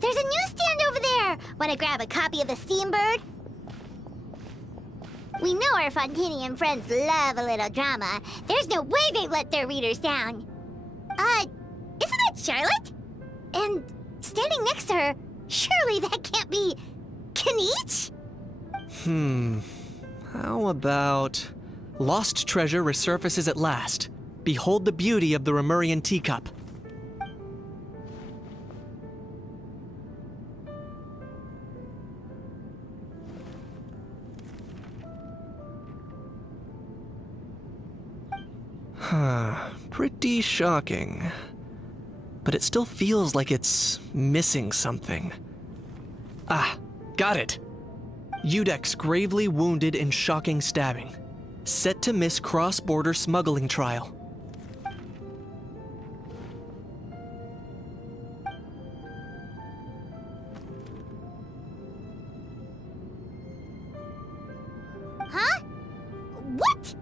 There's a newsstand over there! Wanna grab a copy of the Steambird? We know our Fontanian friends love a little drama. There's no way they'd let their readers down. Isn't that Charlotte? And standing next to her, surely that can't be Kaniche? How about... Lost treasure resurfaces at last. Behold the beauty of the Remurian teacup. Pretty shocking. But it still feels like it's missing something. Ah, got it! Udex gravely wounded in shocking stabbing. Set to miss cross-border smuggling trial. Huh? What?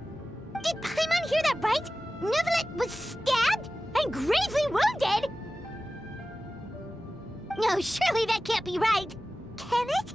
Did Paimon hear that right? Neuvillette was stabbed and gravely wounded? No, surely that can't be right. Can it?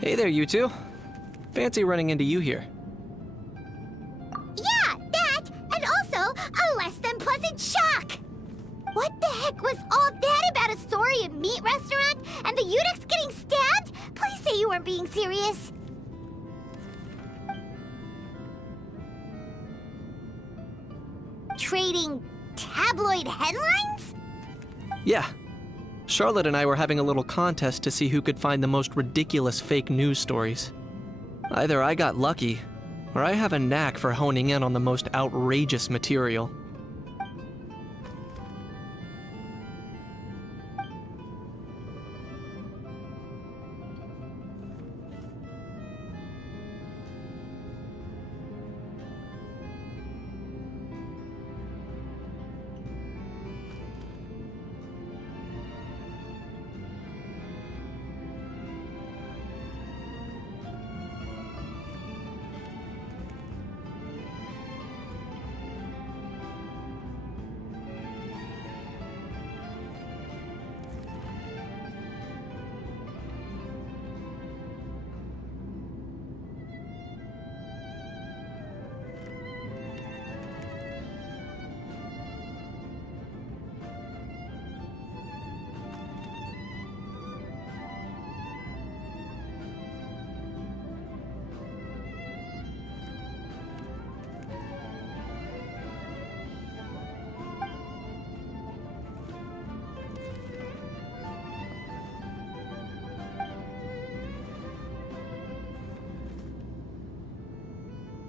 Hey there, you two. Fancy running into you here. Yeah, that, and also a less than pleasant shock. What the heck was all that about a Saurian meat restaurant and the Udex getting stabbed? Please say you weren't being serious. Trading tabloid headlines? Yeah. Charlotte and I were having a little contest to see who could find the most ridiculous fake news stories. Either I got lucky, or I have a knack for honing in on the most outrageous material.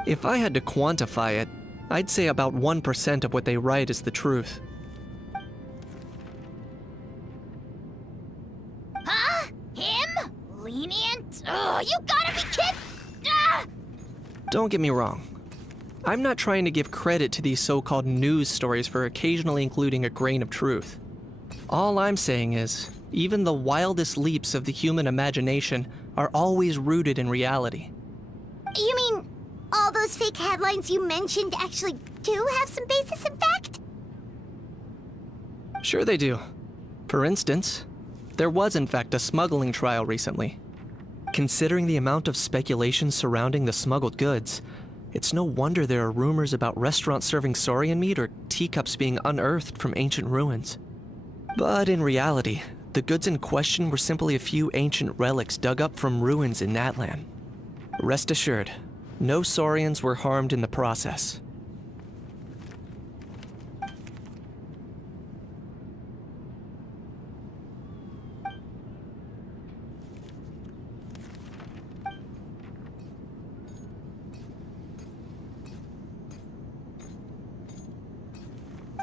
If I had to quantify it, I'd say about 1% of what they write is the truth. Huh? Him? Lenient? Ugh, you gotta be kidding! Ah! Don't get me wrong. I'm not trying to give credit to these so-called news stories for occasionally including a grain of truth. All I'm saying is, even the wildest leaps of the human imagination are always rooted in reality. You mean all those fake headlines you mentioned actually do have some basis in fact? Sure they do. For instance, there was in fact a smuggling trial recently. Considering the amount of speculation surrounding the smuggled goods, it's no wonder there are rumors about restaurants serving saurian meat or teacups being unearthed from ancient ruins. But in reality, the goods in question were simply a few ancient relics dug up from ruins in Natlan. Rest assured, no saurians were harmed in the process.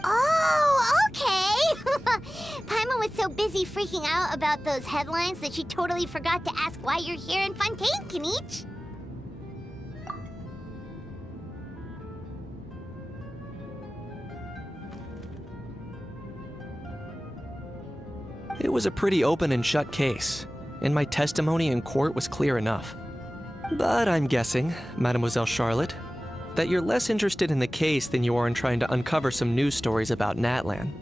Oh, okay! Paimon was so busy freaking out about those headlines that she totally forgot to ask why you're here in Fontaine, Kinich. It was a pretty open and shut case, and my testimony in court was clear enough. But I'm guessing, Mademoiselle Charlotte, that you're less interested in the case than you are in trying to uncover some news stories about Natlan.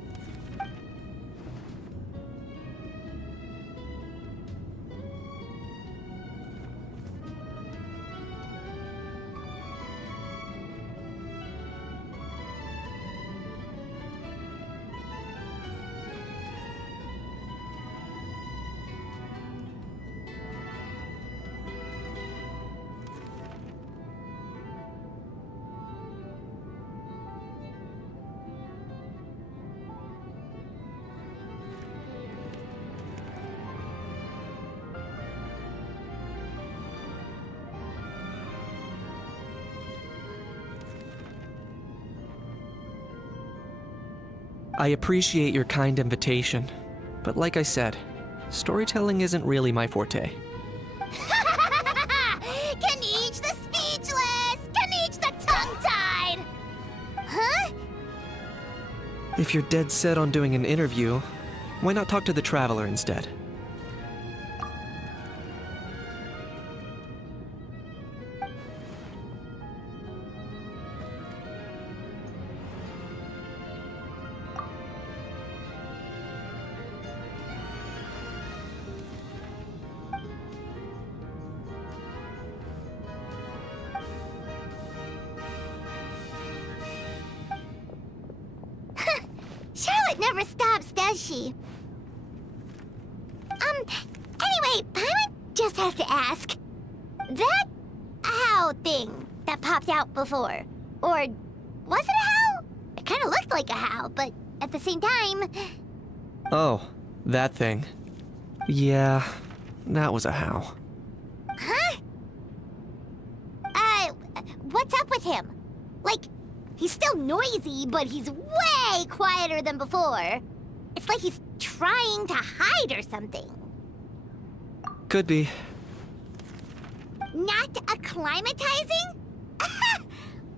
I appreciate your kind invitation, but like I said, storytelling isn't really my forte. Kinich the speechless! Kinich the tongue-tied! Huh? If you're dead set on doing an interview, why not talk to the Traveler instead? Charlotte never stops, does she? Anyway, Paimon just has to ask. That how thing that popped out before, or was it a how? It kind of looked like a how, but at the same time... Oh, that thing. Yeah, that was a how. Huh? What's up with him? Like, he's still noisy, but he's way quieter than before. It's like he's trying to hide or something. Could be. Not acclimatizing?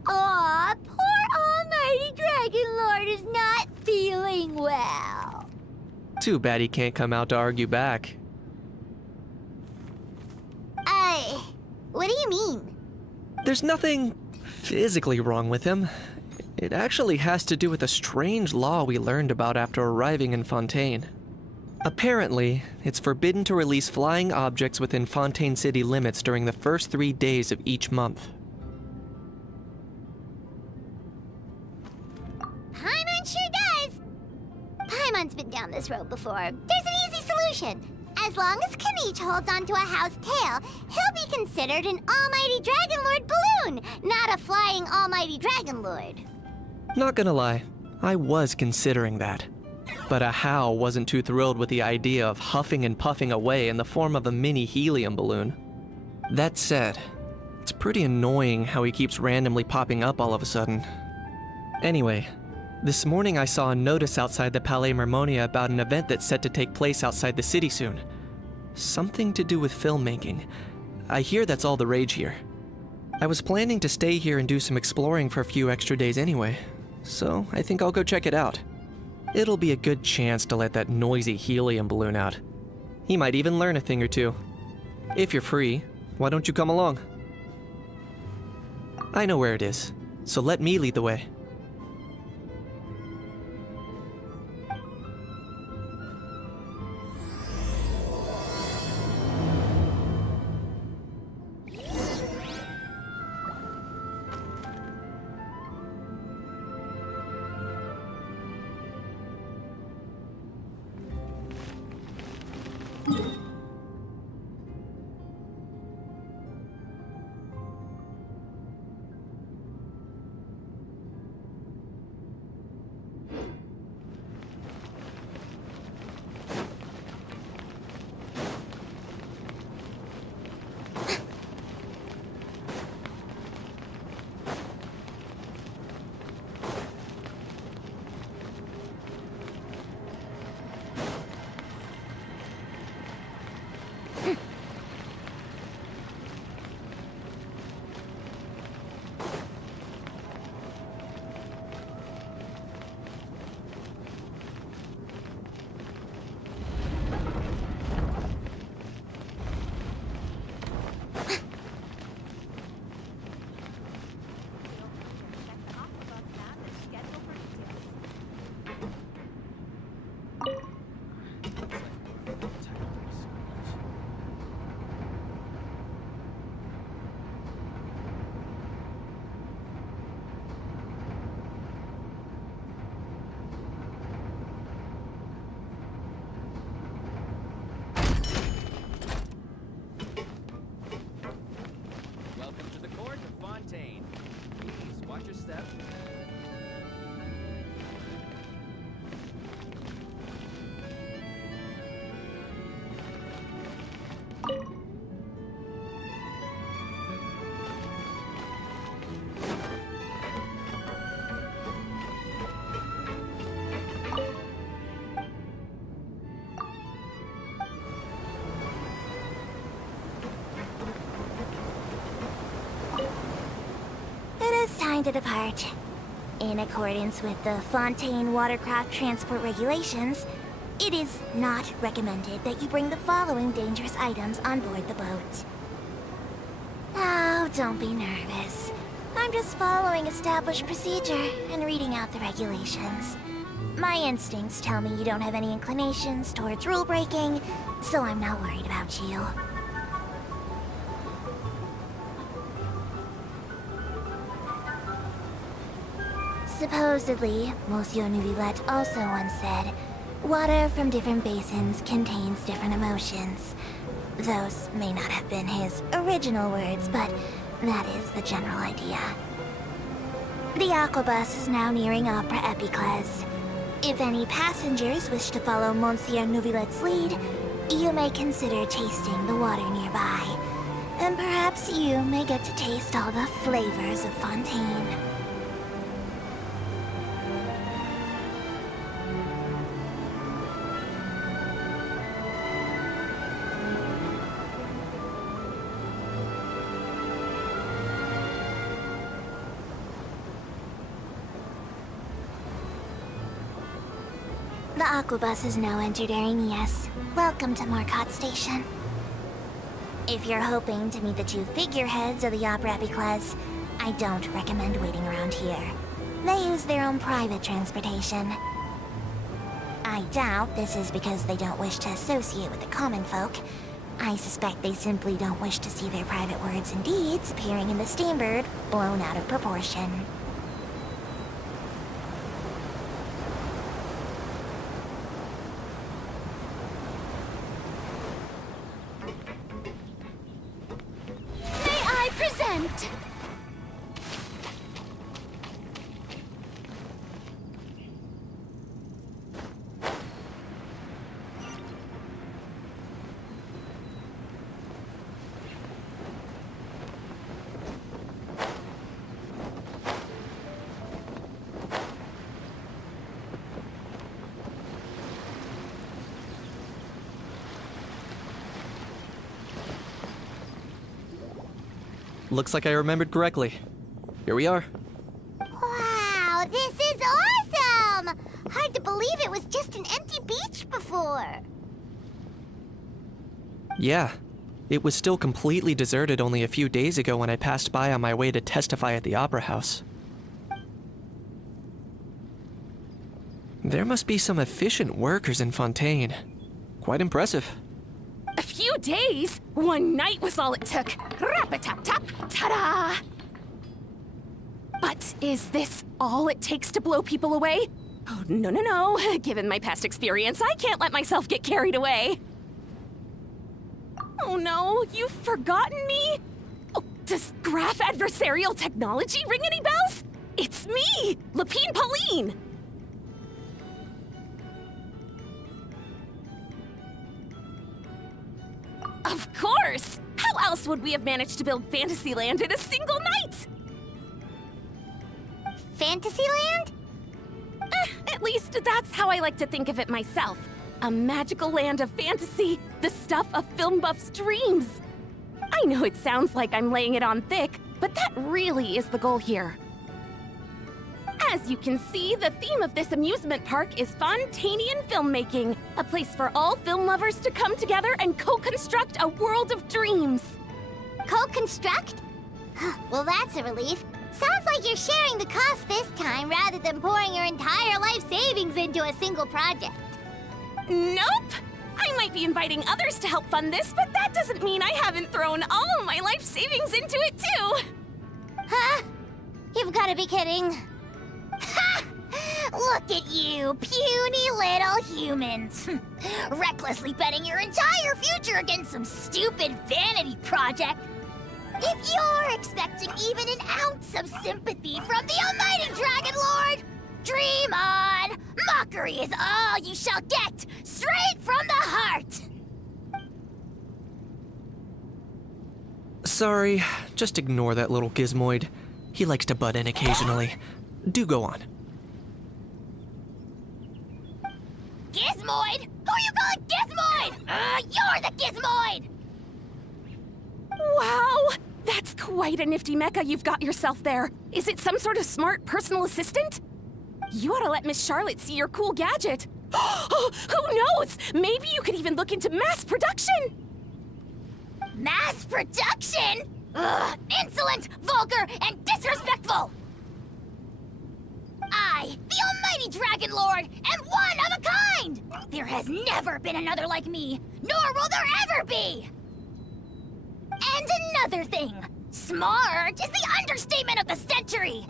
Aw, poor Almighty Dragon Lord is not feeling well. Too bad he can't come out to argue back. What do you mean? There's nothing physically wrong with him. It actually has to do with a strange law we learned about after arriving in Fontaine. Apparently, it's forbidden to release flying objects within Fontaine city limits during the first 3 days of each month. Paimon sure does. Paimon's been down this road before. There's an easy solution. As long as Kinich holds onto a house tail, he'll be considered an Almighty Dragon Lord balloon, not a flying Almighty Dragon Lord. Not gonna lie, I was considering that. But a How wasn't too thrilled with the idea of huffing and puffing away in the form of a mini helium balloon. That said, It's pretty annoying how he keeps randomly popping up all of a sudden. Anyway, this morning I saw a notice outside the Palais Mermonia about an event that's set to take place outside the city soon. Something to do with filmmaking. I hear that's all the rage here. I was planning to stay here and do some exploring for a few extra days anyway, so I think I'll go check it out. It'll be a good chance to let that noisy helium balloon out. He might even learn a thing or two. If you're free, why don't you come along? I know where it is, so let me lead the way. Watch your step. Time to depart. In accordance with the Fontaine Watercraft Transport Regulations, it is not recommended that you bring the following dangerous items on board the boat. Oh, don't be nervous. I'm just following established procedure and reading out the regulations. My instincts tell me you don't have any inclinations towards rule breaking, so I'm not worried about you. Supposedly, Monsieur Neuvillette also once said, water from different basins contains different emotions. Those may not have been his original words, but that is the general idea. The aquabus is now nearing Opera Epicles. If any passengers wish to follow Monsieur Neuvillette's lead, you may consider tasting the water nearby. And perhaps you may get to taste all the flavors of Fontaine. The aquabus has now entered Arenias. Welcome to Marcotte Station. If you're hoping to meet the two figureheads of the Opera Epicles, I don't recommend waiting around here. They use their own private transportation. I doubt this is because they don't wish to associate with the common folk. I suspect they simply don't wish to see their private words and deeds appearing in the Steambird blown out of proportion. Looks like I remembered correctly. Here we are. Wow, this is awesome! Hard to believe it was just an empty beach before. Yeah, it was still completely deserted only a few days ago when I passed by on my way to testify at the Opera House. There must be some efficient workers in Fontaine. Quite impressive. A few days? One night was all it took. Rap-a-tap-tap, ta-da! But is this all it takes to blow people away? Oh, no. Given my past experience, I can't let myself get carried away. Oh no, you've forgotten me? Oh, does graph adversarial technology ring any bells? It's me, Lapine Pauline! Of course! How else would we have managed to build Fantasyland in a single night? Fantasyland? At least that's how I like to think of it myself. A magical land of fantasy, the stuff of film buffs' dreams. I know it sounds like I'm laying it on thick, but that really is the goal here. As you can see, the theme of this amusement park is Fontainian filmmaking, a place for all film lovers to come together and co-construct a world of dreams. Co-construct? Well, that's a relief. Sounds like you're sharing the cost this time rather than pouring your entire life savings into a single project. Nope! I might be inviting others to help fund this, but that doesn't mean I haven't thrown all of my life savings into it too! Huh? You've got to be kidding. Ha! Look at you, puny little humans. Recklessly betting your entire future against some stupid vanity project. If you're expecting even an ounce of sympathy from the almighty Dragon Lord, dream on! Mockery is all you shall get, straight from the heart! Sorry, just ignore that little gizmoid. He likes to butt in occasionally. Do go on. Gizmoid? Who you calling Gizmoid? You're the Gizmoid! Wow! That's quite a nifty mecha you've got yourself there. Is it some sort of smart personal assistant? You ought to let Miss Charlotte see your cool gadget. Who knows? Maybe you could even look into mass production! Mass production? Ugh, insolent, vulgar, and disrespectful! I, the almighty Dragon Lord, am one of a kind! There has never been another like me, nor will there ever be! And another thing, smart is the understatement of the century!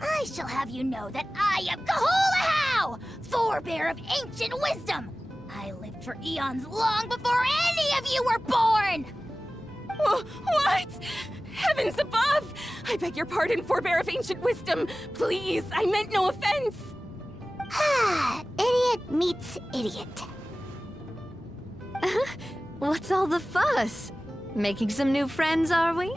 I shall have you know that I am Kahulahau, forebear of ancient wisdom! I lived for eons long before any of you were born! What? Heavens above! I beg your pardon, forebear of ancient wisdom. Please, I meant no offense. Idiot meets idiot. What's all the fuss? Making some new friends, are we?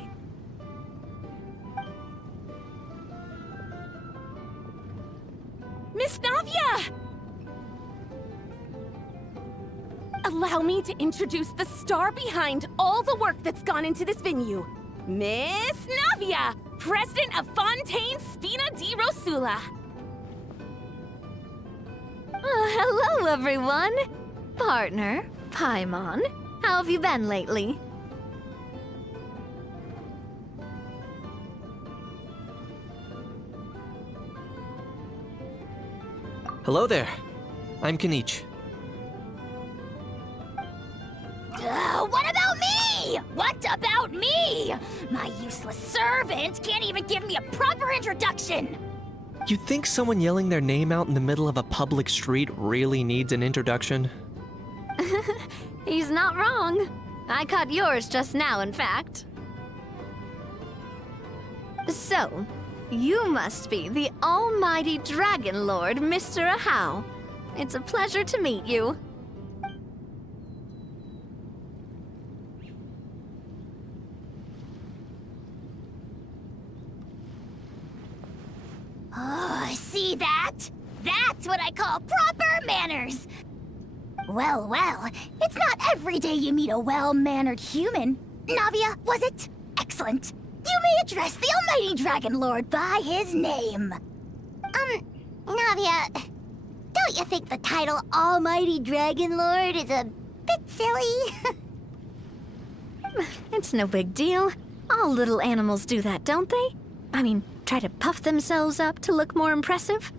Miss Navia! Allow me to introduce the star behind all the work that's gone into this venue. Miss Navia, president of Fontaine Spina di Rosula. Hello, everyone. Partner, Paimon, how have you been lately? Hello there. I'm Kanich. What about me? What about me? My useless servant can't even give me a proper introduction. You think someone yelling their name out in the middle of a public street really needs an introduction? He's not wrong. I caught yours just now, in fact. So, you must be the almighty Dragon Lord, Mr. Ahau. It's a pleasure to meet you. Oh, see that? That's what I call proper manners. Well, it's not every day you meet a well-mannered human. Navia, was it? Excellent. You may address the Almighty Dragon Lord by his name. Navia, don't you think the title Almighty Dragon Lord is a bit silly? It's no big deal. All little animals do that, don't they? I mean, try to puff themselves up to look more impressive.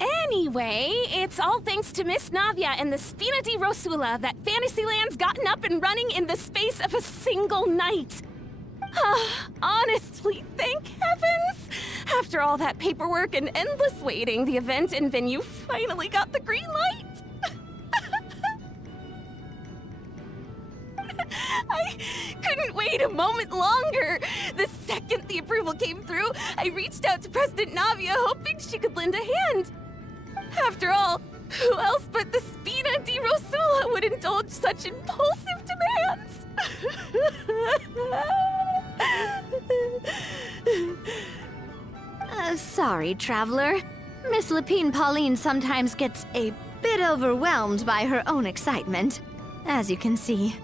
Anyway, it's all thanks to Miss Navia and the Spina di Rosula that Fantasyland's gotten up and running in the space of a single night. Honestly, thank heavens! After all that paperwork and endless waiting, the event and venue finally got the green light. I couldn't wait a moment longer. The second the approval came through, I reached out to President Navia hoping she could lend a hand. After all, who else but the Spina di Rosula would indulge such impulsive demands? Sorry, Traveler. Miss Lapine Pauline sometimes gets a bit overwhelmed by her own excitement, as you can see.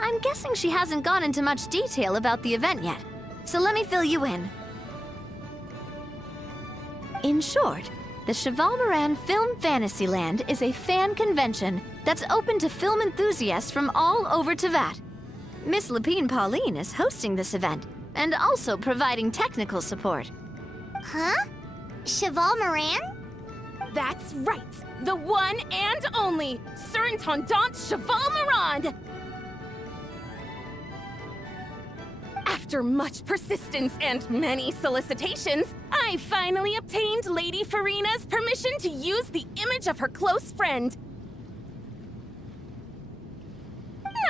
I'm guessing she hasn't gone into much detail about the event yet, so let me fill you in. In short, the Cheval Moran Film Fantasyland is a fan convention that's open to film enthusiasts from all over Teyvat. Miss Lapine Pauline is hosting this event and also providing technical support. Huh? Cheval Moran? That's right, the one and only Surintendant Cheval Moran! After much persistence and many solicitations, I finally obtained Lady Farina's permission to use the image of her close friend.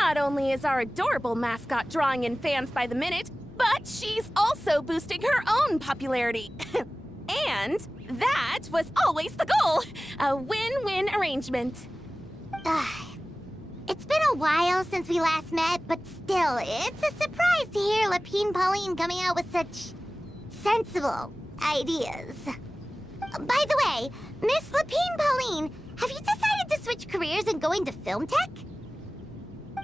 Not only is our adorable mascot drawing in fans by the minute, but she's also boosting her own popularity. And that was always the goal, a win-win arrangement. It's been a while since we last met, but still, it's a surprise to hear Lapine Pauline coming out with such sensible ideas. By the way, Miss Lapine Pauline, have you decided to switch careers and go into film tech?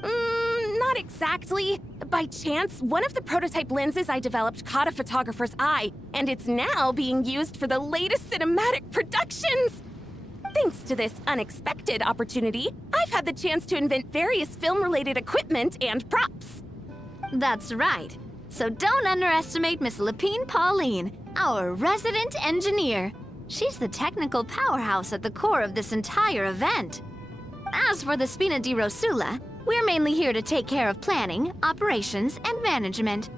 Not exactly. By chance, one of the prototype lenses I developed caught a photographer's eye, and it's now being used for the latest cinematic productions. Thanks to this unexpected opportunity, I've had the chance to invent various film-related equipment and props. That's right. So don't underestimate Miss Lapine Pauline, our resident engineer. She's the technical powerhouse at the core of this entire event. As for the Spina di Rosula, we're mainly here to take care of planning, operations, and management.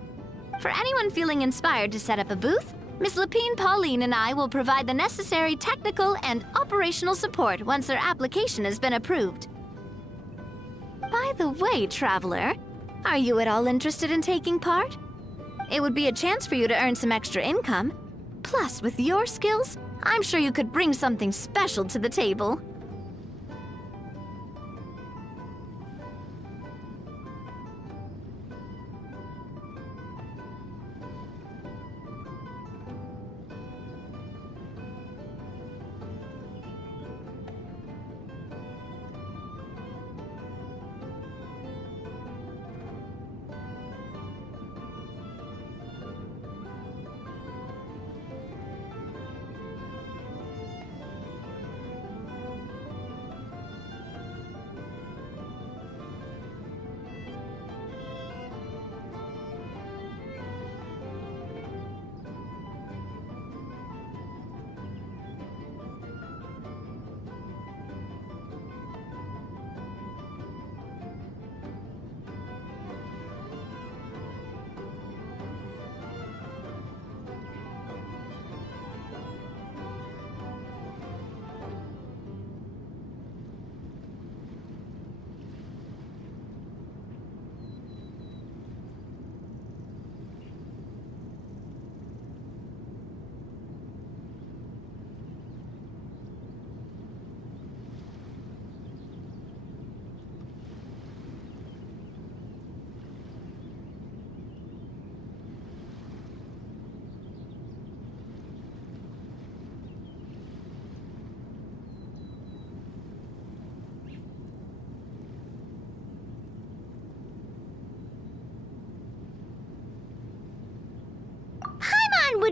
For anyone feeling inspired to set up a booth, Miss Lapine Pauline and I will provide the necessary technical and operational support once their application has been approved. By the way, Traveler, are you at all interested in taking part? It would be a chance for you to earn some extra income. Plus, with your skills, I'm sure you could bring something special to the table.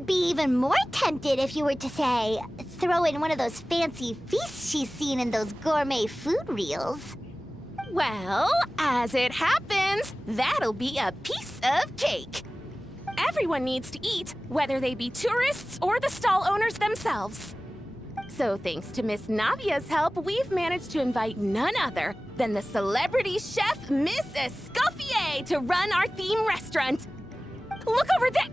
I'd be even more tempted if you were to say, throw in one of those fancy feasts she's seen in those gourmet food reels. Well, as it happens, that'll be a piece of cake. Everyone needs to eat, whether they be tourists or the stall owners themselves. So thanks to Miss Navia's help, we've managed to invite none other than the celebrity chef, Miss Escoffier, to run our theme restaurant. Look over there!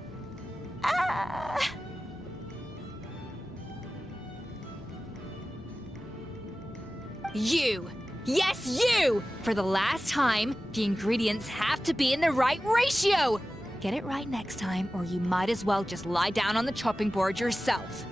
You! Yes, you! For the last time, the ingredients have to be in the right ratio! Get it right next time, or you might as well just lie down on the chopping board yourself.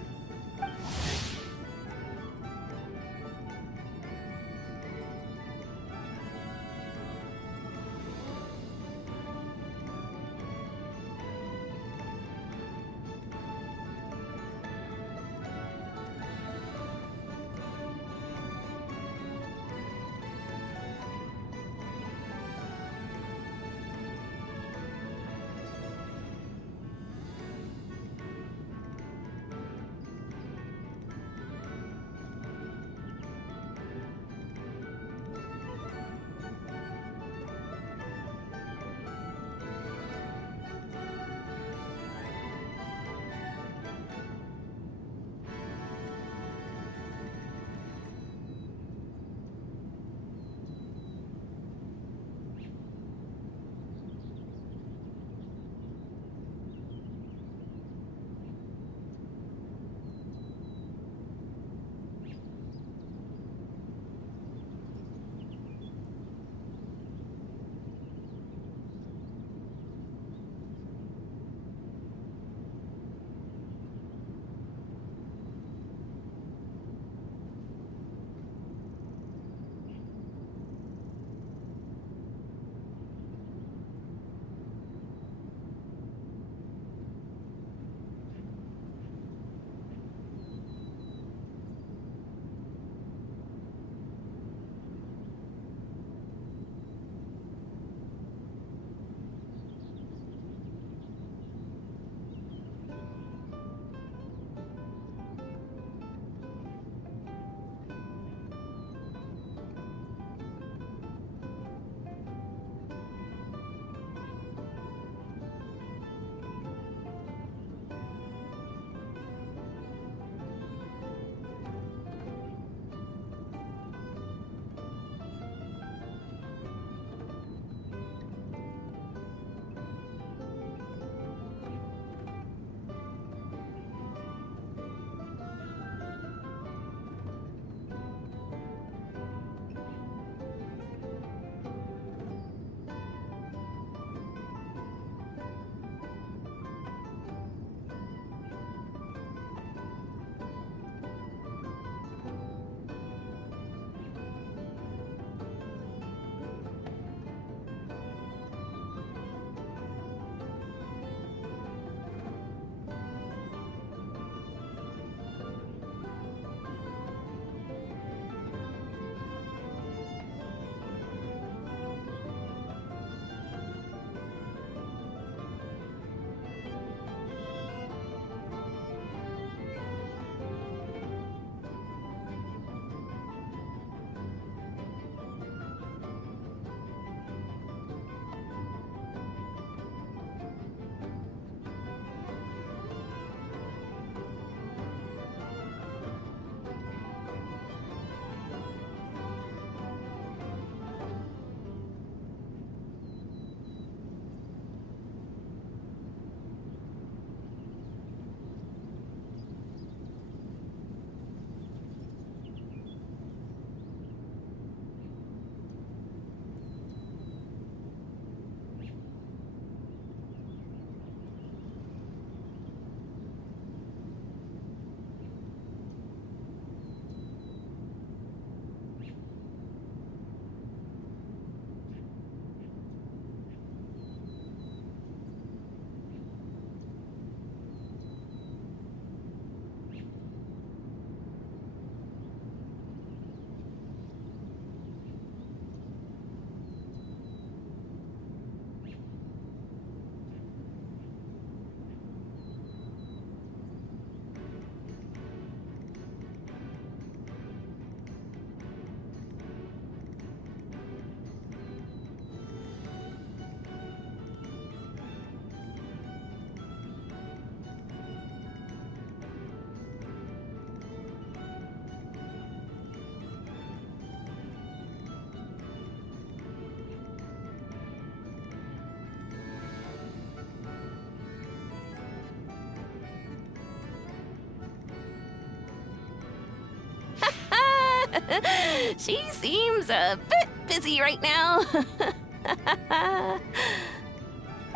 She seems a bit busy right now.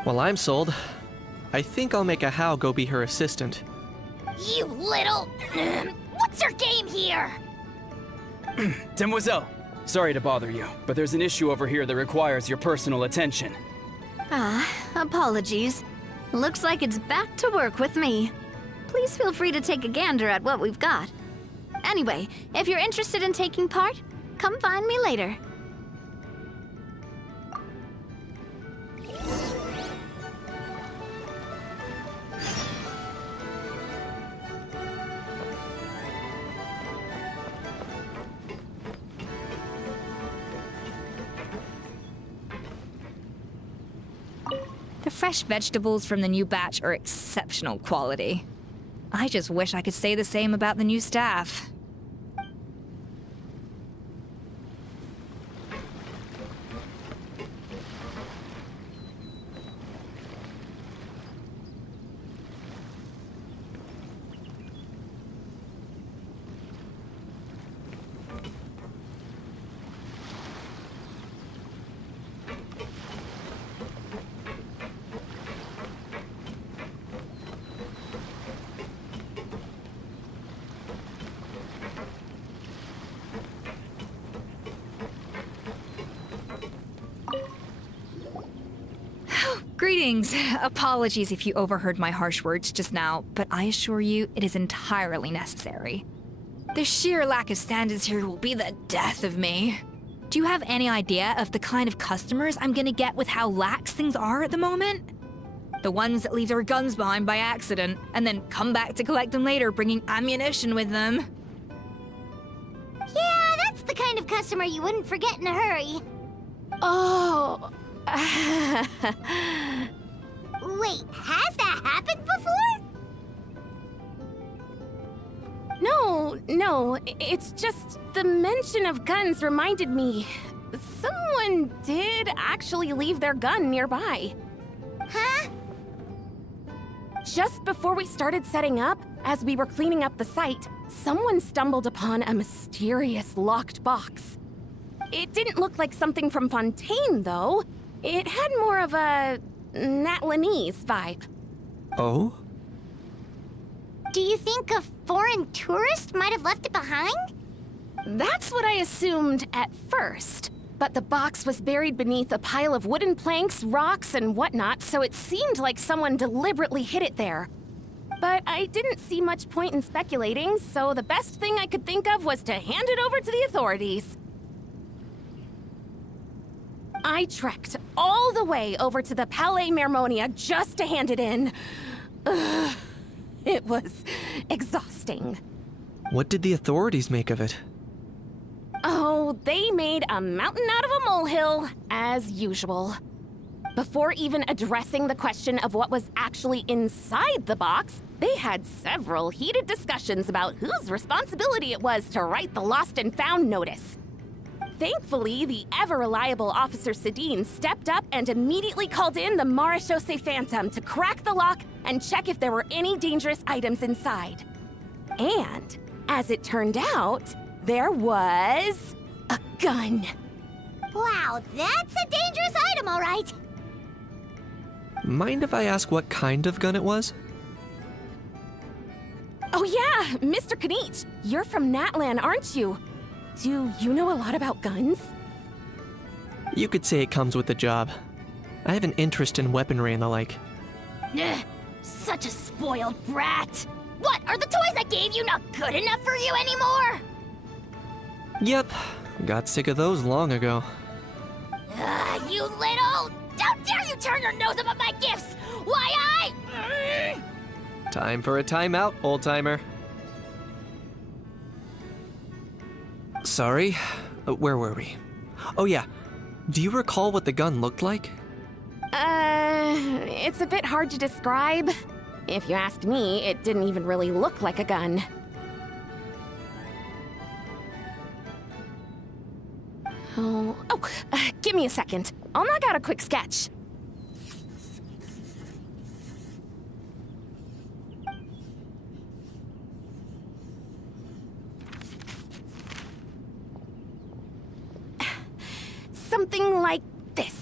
Well, I'm sold. I think I'll make a How go be her assistant. You little... What's your game here? Demoiselle, sorry to bother you, but there's an issue over here that requires your personal attention. Apologies. Looks like it's back to work with me. Please feel free to take a gander at what we've got. Anyway, if you're interested in taking part, come find me later. The fresh vegetables from the new batch are exceptional quality. I just wish I could say the same about the new staff. Greetings. Apologies if you overheard my harsh words just now, but I assure you it is entirely necessary. The sheer lack of standards here will be the death of me. Do you have any idea of the kind of customers I'm gonna get with how lax things are at the moment? The ones that leave their guns behind by accident, and then come back to collect them later bringing ammunition with them. Yeah, that's the kind of customer you wouldn't forget in a hurry. Oh. Wait, has that happened before? No, it's just the mention of guns reminded me. Someone did actually leave their gun nearby. Huh? Just before we started setting up, as we were cleaning up the site, someone stumbled upon a mysterious locked box. It didn't look like something from Fontaine, though. It had more of a Natlanese vibe. Oh? Do you think a foreign tourist might have left it behind? That's what I assumed at first. But the box was buried beneath a pile of wooden planks, rocks, and whatnot, so it seemed like someone deliberately hid it there. But I didn't see much point in speculating, so the best thing I could think of was to hand it over to the authorities. I trekked all the way over to the Palais Mermonia just to hand it in. Ugh, it was exhausting. What did the authorities make of it? Oh, they made a mountain out of a molehill, as usual. Before even addressing the question of what was actually inside the box, they had several heated discussions about whose responsibility it was to write the lost and found notice. Thankfully, the ever-reliable Officer Sedine stepped up and immediately called in the Marechaussee Phantom to crack the lock and check if there were any dangerous items inside. And, as it turned out, there was a gun. Wow, that's a dangerous item, all right. Mind if I ask what kind of gun it was? Oh yeah, Mr. Kanich, you're from Natlan, aren't you? Do you know a lot about guns? You could say it comes with the job. I have an interest in weaponry and the like. Ugh, such a spoiled brat. What, are the toys I gave you not good enough for you anymore? Yep, got sick of those long ago. You little... How dare you turn your nose up at my gifts! Why Time for a timeout, old-timer. Sorry, where were we? Oh yeah, do you recall what the gun looked like? It's a bit hard to describe. If you ask me, it didn't even really look like a gun. Give me a second. I'll knock out a quick sketch. something like this.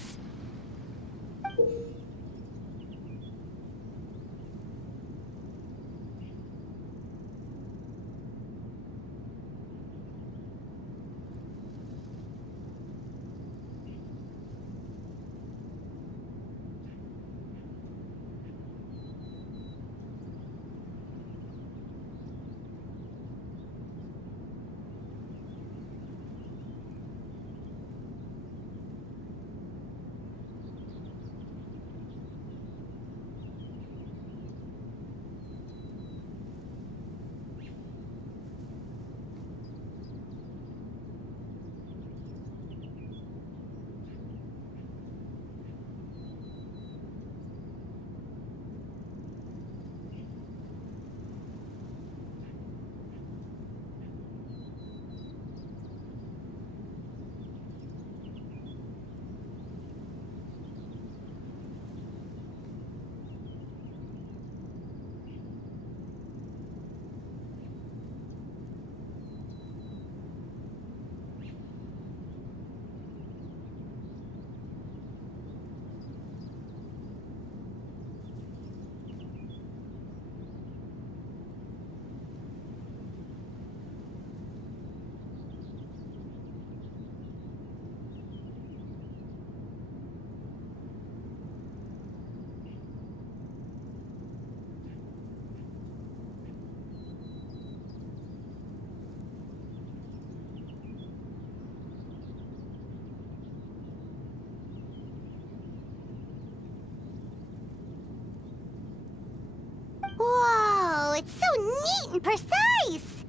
Whoa, it's so neat and precise!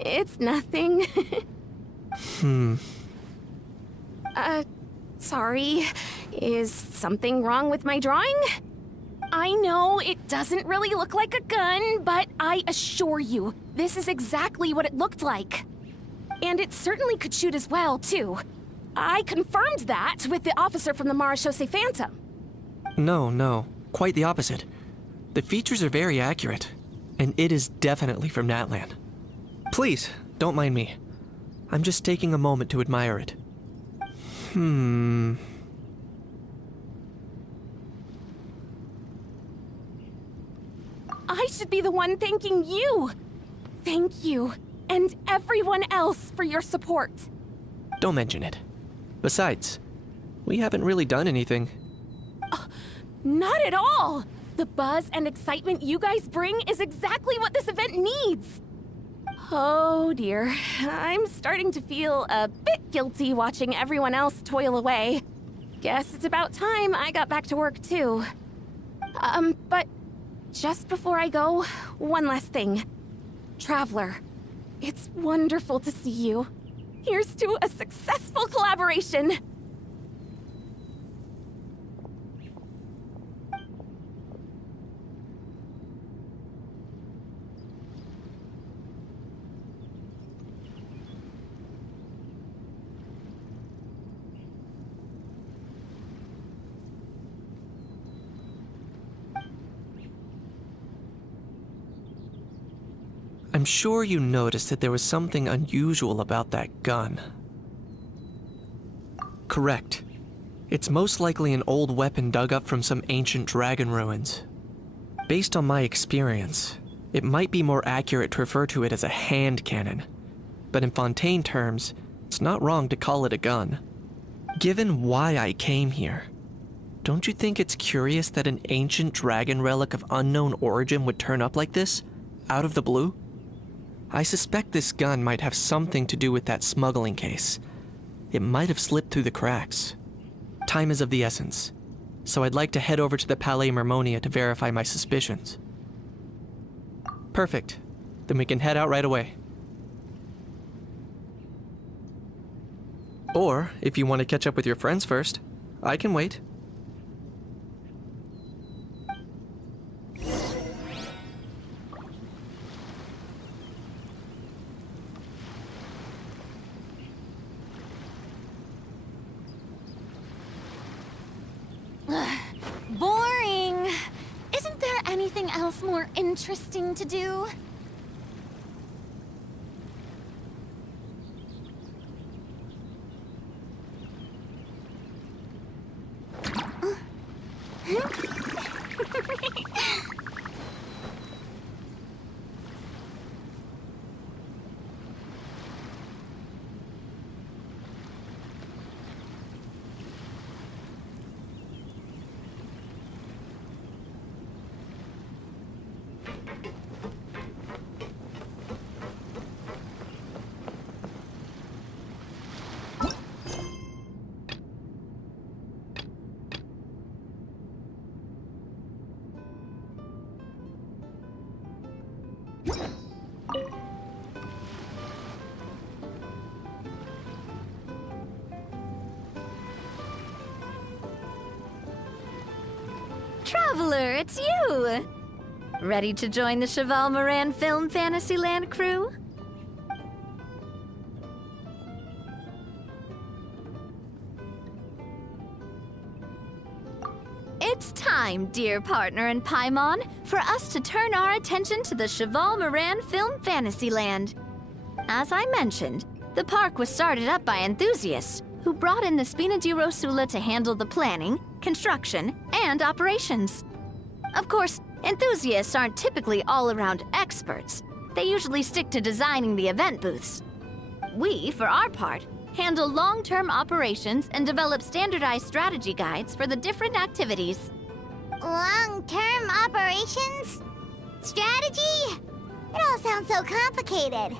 It's nothing. Sorry. Is something wrong with my drawing? I know it doesn't really look like a gun, but I assure you, this is exactly what it looked like. And it certainly could shoot as well, too. I confirmed that with the officer from the Marechaussee Phantom. No, quite the opposite. The features are very accurate, and it is definitely from Natlan. Please, don't mind me. I'm just taking a moment to admire it. I should be the one thanking you. Thank you, and everyone else for your support. Don't mention it. Besides, we haven't really done anything. Not at all! The buzz and excitement you guys bring is exactly what this event needs! Oh dear, I'm starting to feel a bit guilty watching everyone else toil away. Guess it's about time I got back to work too. But just before I go, one last thing. Traveler, it's wonderful to see you. Here's to a successful collaboration! I'm sure you noticed that there was something unusual about that gun. Correct. It's most likely an old weapon dug up from some ancient dragon ruins. Based on my experience, it might be more accurate to refer to it as a hand cannon, but in Fontaine terms, it's not wrong to call it a gun. Given why I came here, don't you think it's curious that an ancient dragon relic of unknown origin would turn up like this, out of the blue? I suspect this gun might have something to do with that smuggling case. It might have slipped through the cracks. Time is of the essence, so I'd like to head over to the Palais Mermonia to verify my suspicions. Perfect. Then we can head out right away. Or, if you want to catch up with your friends first, I can wait. Boring! Isn't there anything else more interesting to do? Traveler, it's you! Ready to join the Cheval Moran Film Fantasyland crew? It's time, dear partner in Paimon, for us to turn our attention to the Cheval Moran Film Fantasyland. As I mentioned, the park was started up by enthusiasts who brought in the Spina di Rosula to handle the planning, construction, and operations. Of course, enthusiasts aren't typically all-around experts. They usually stick to designing the event booths. We, for our part, handle long-term operations and develop standardized strategy guides for the different activities. Long-term operations? Strategy? It all sounds so complicated.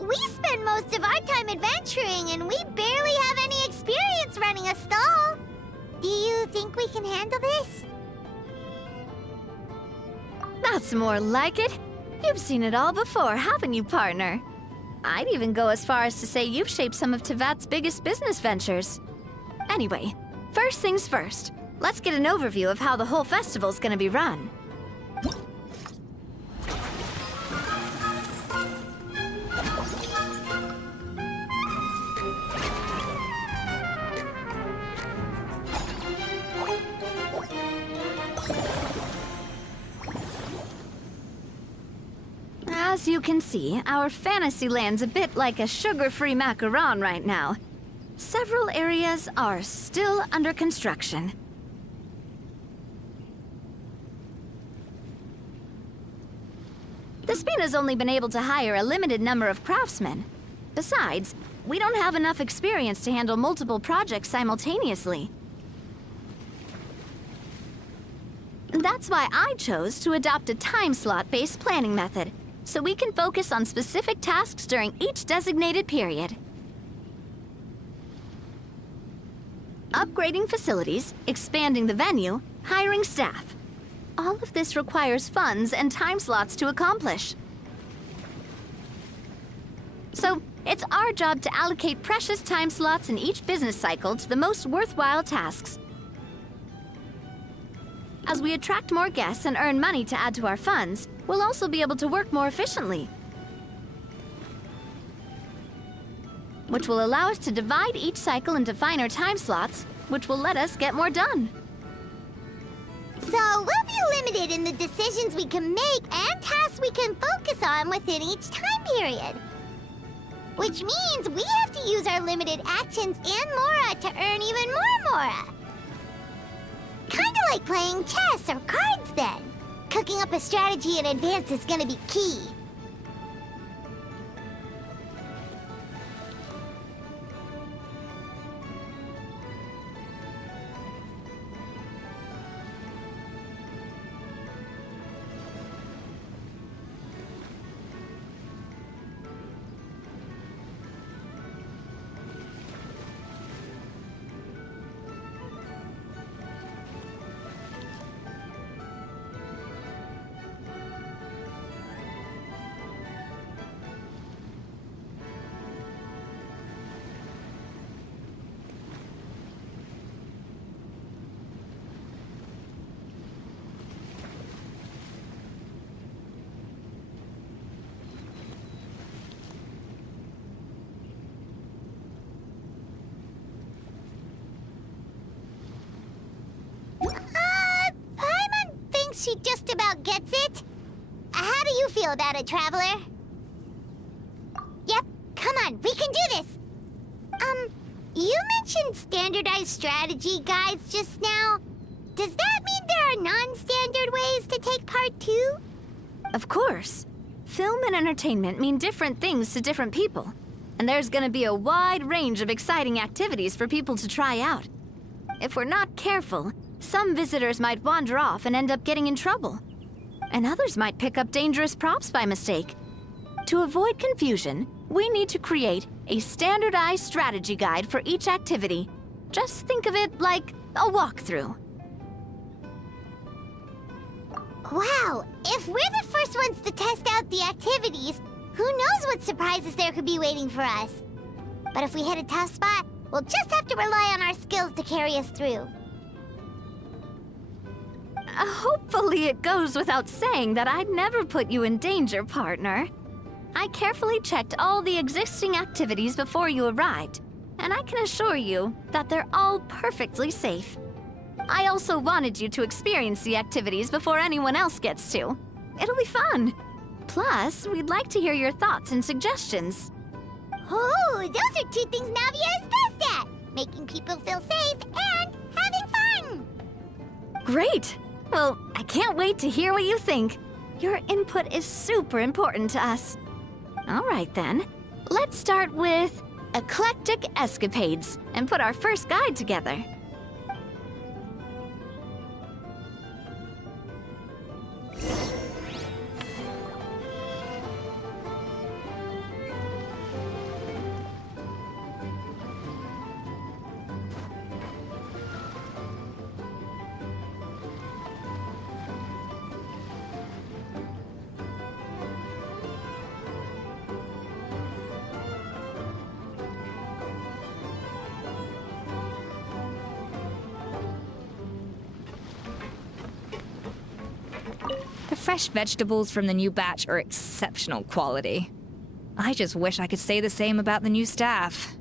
We spend most of our time adventuring, and we barely have any experience running a stall. Do you think we can handle this? That's more like it. You've seen it all before, haven't you, partner? I'd even go as far as to say you've shaped some of Tevat's biggest business ventures. Anyway, first things first. Let's get an overview of how the whole festival's gonna be run. As you can see, our Fantasyland's a bit like a sugar-free macaron right now. Several areas are still under construction. The Spina's only been able to hire a limited number of craftsmen. Besides, we don't have enough experience to handle multiple projects simultaneously. That's why I chose to adopt a time slot-based planning method, so we can focus on specific tasks during each designated period. Upgrading facilities, expanding the venue, hiring staff. All of this requires funds and time slots to accomplish. So, it's our job to allocate precious time slots in each business cycle to the most worthwhile tasks. As we attract more guests and earn money to add to our funds, we'll also be able to work more efficiently, which will allow us to divide each cycle into finer time slots, which will let us get more done. So we'll be limited in the decisions we can make and tasks we can focus on within each time period. Which means we have to use our limited actions and Mora to earn even more Mora. Kinda like playing chess or cards then. Cooking up a strategy in advance is gonna be key. Paimon thinks she just about gets it. How do you feel about it, Traveler? Yep, come on, we can do this! You mentioned standardized strategy guides just now. Does that mean there are non-standard ways to take part too? Of course. Film and entertainment mean different things to different people. And there's gonna be a wide range of exciting activities for people to try out. If we're not careful, some visitors might wander off and end up getting in trouble. and others might pick up dangerous props by mistake. To avoid confusion, we need to create a standardized strategy guide for each activity. Just think of it like a walkthrough. Wow, if we're the first ones to test out the activities, who knows what surprises there could be waiting for us? But if we hit a tough spot, we'll just have to rely on our skills to carry us through. Hopefully it goes without saying that I'd never put you in danger, partner. I carefully checked all the existing activities before you arrived, and I can assure you that they're all perfectly safe. I also wanted you to experience the activities before anyone else gets to. It'll be fun. Plus, we'd like to hear your thoughts and suggestions. Oh, those are two things Navia is best at! Making people feel safe and having fun! Great! Well, I can't wait to hear what you think. Your input is super important to us. All right then, let's start with Eclectic Escapades and put our first guide together. The fresh vegetables from the new batch are exceptional quality. I just wish I could say the same about the new staff.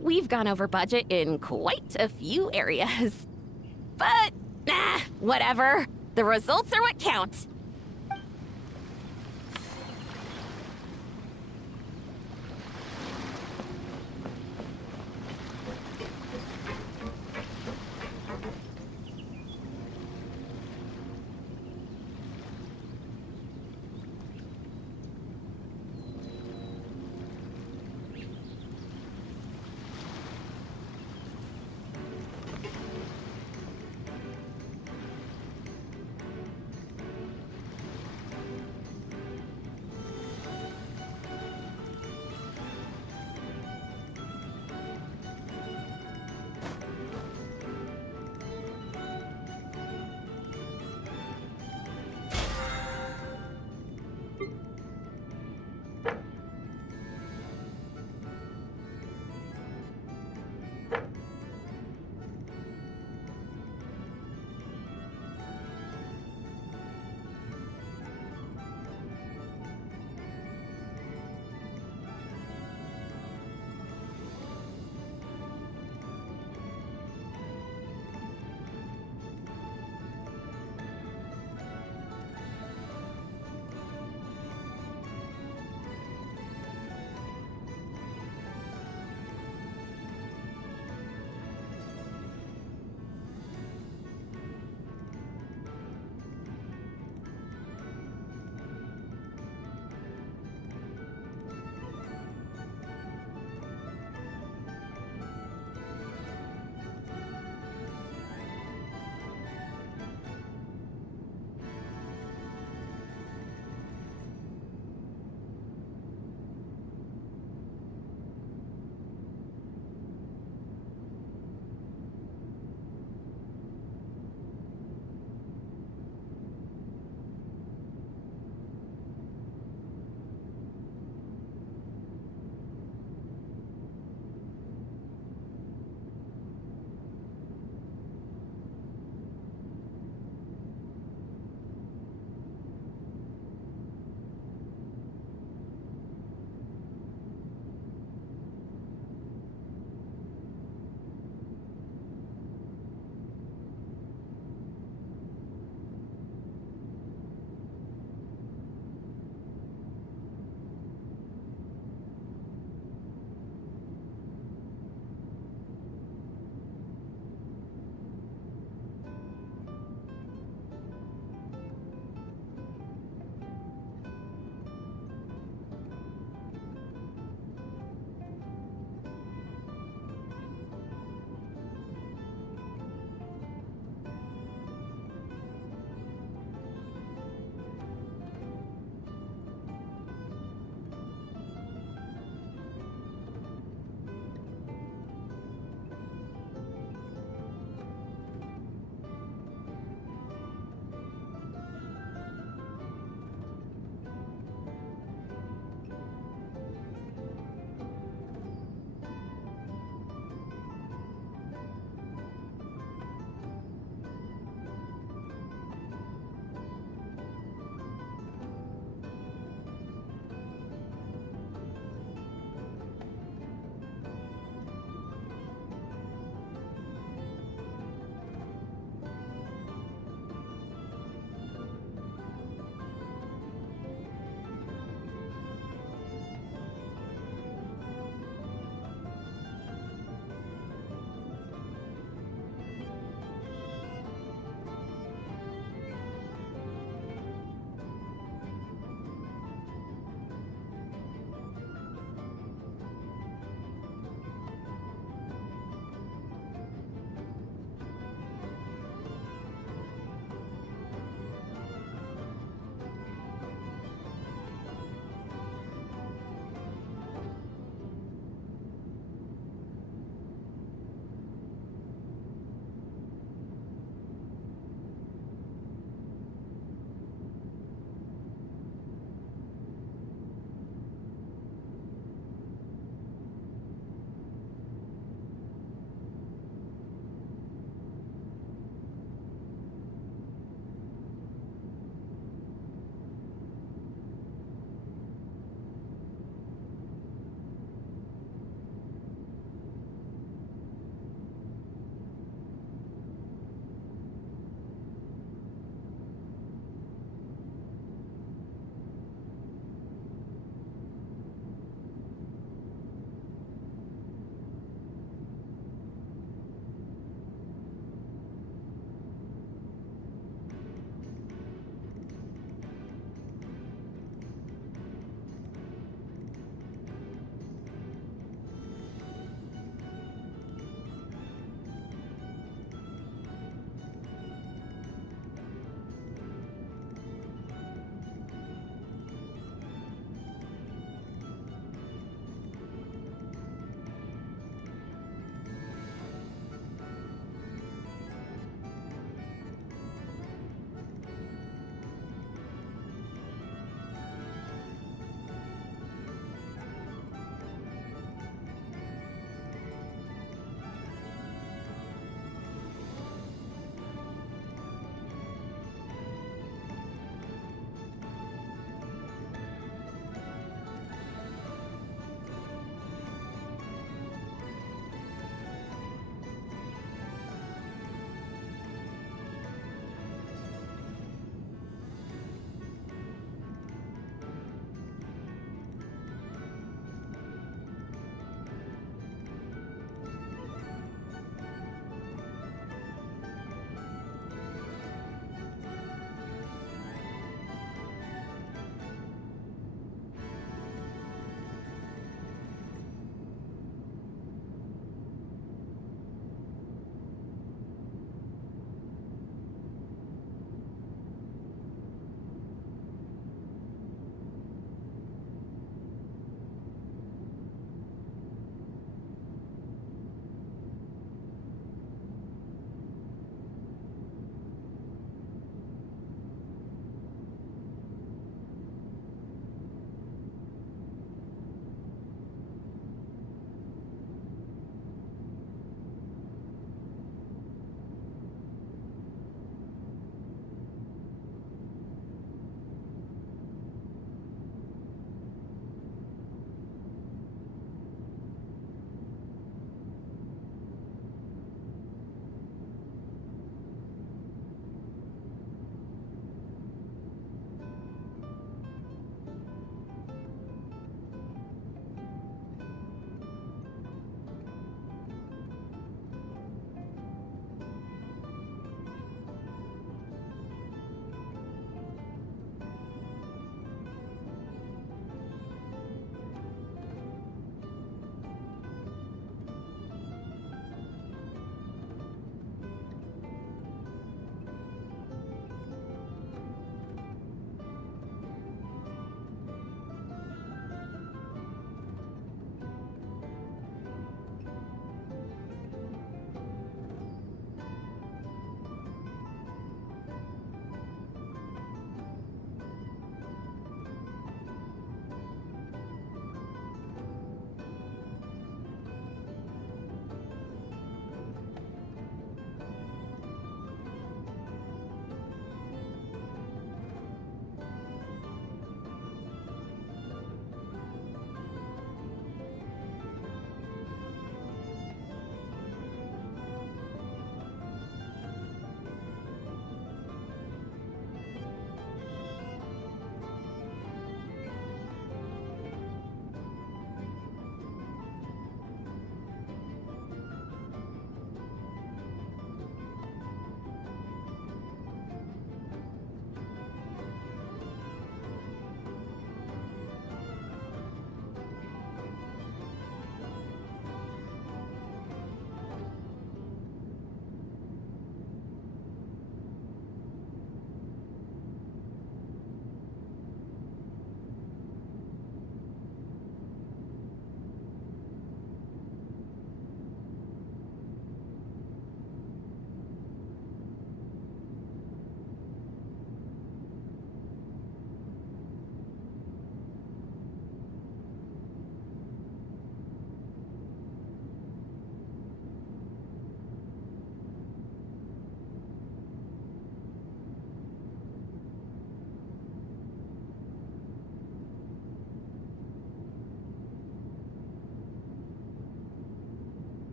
We've gone over budget in quite a few areas. But, whatever. The results are what count.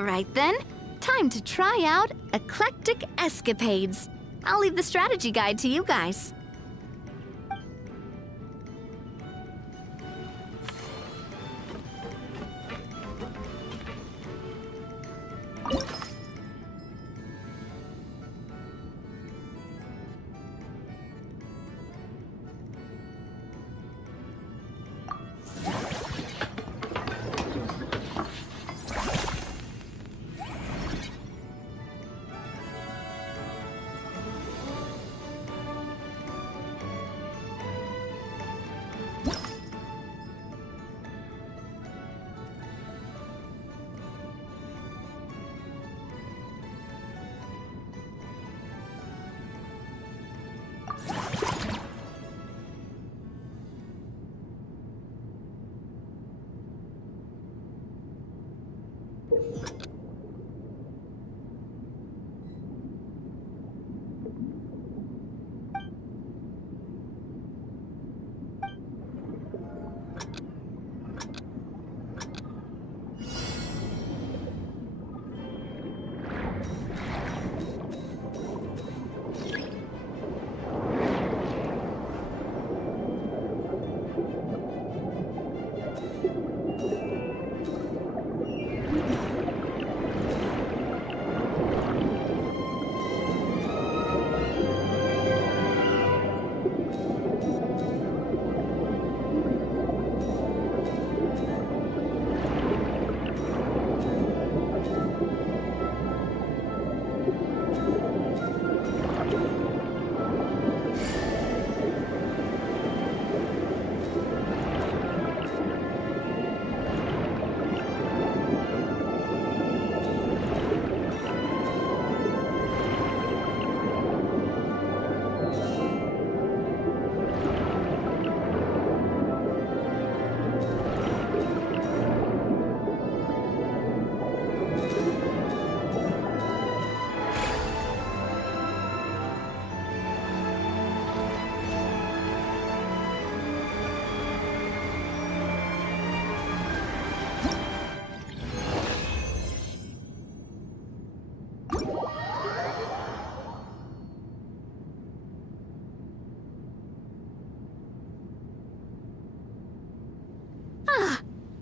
All right then. Time to try out Eclectic Escapades. I'll leave the strategy guide to you guys.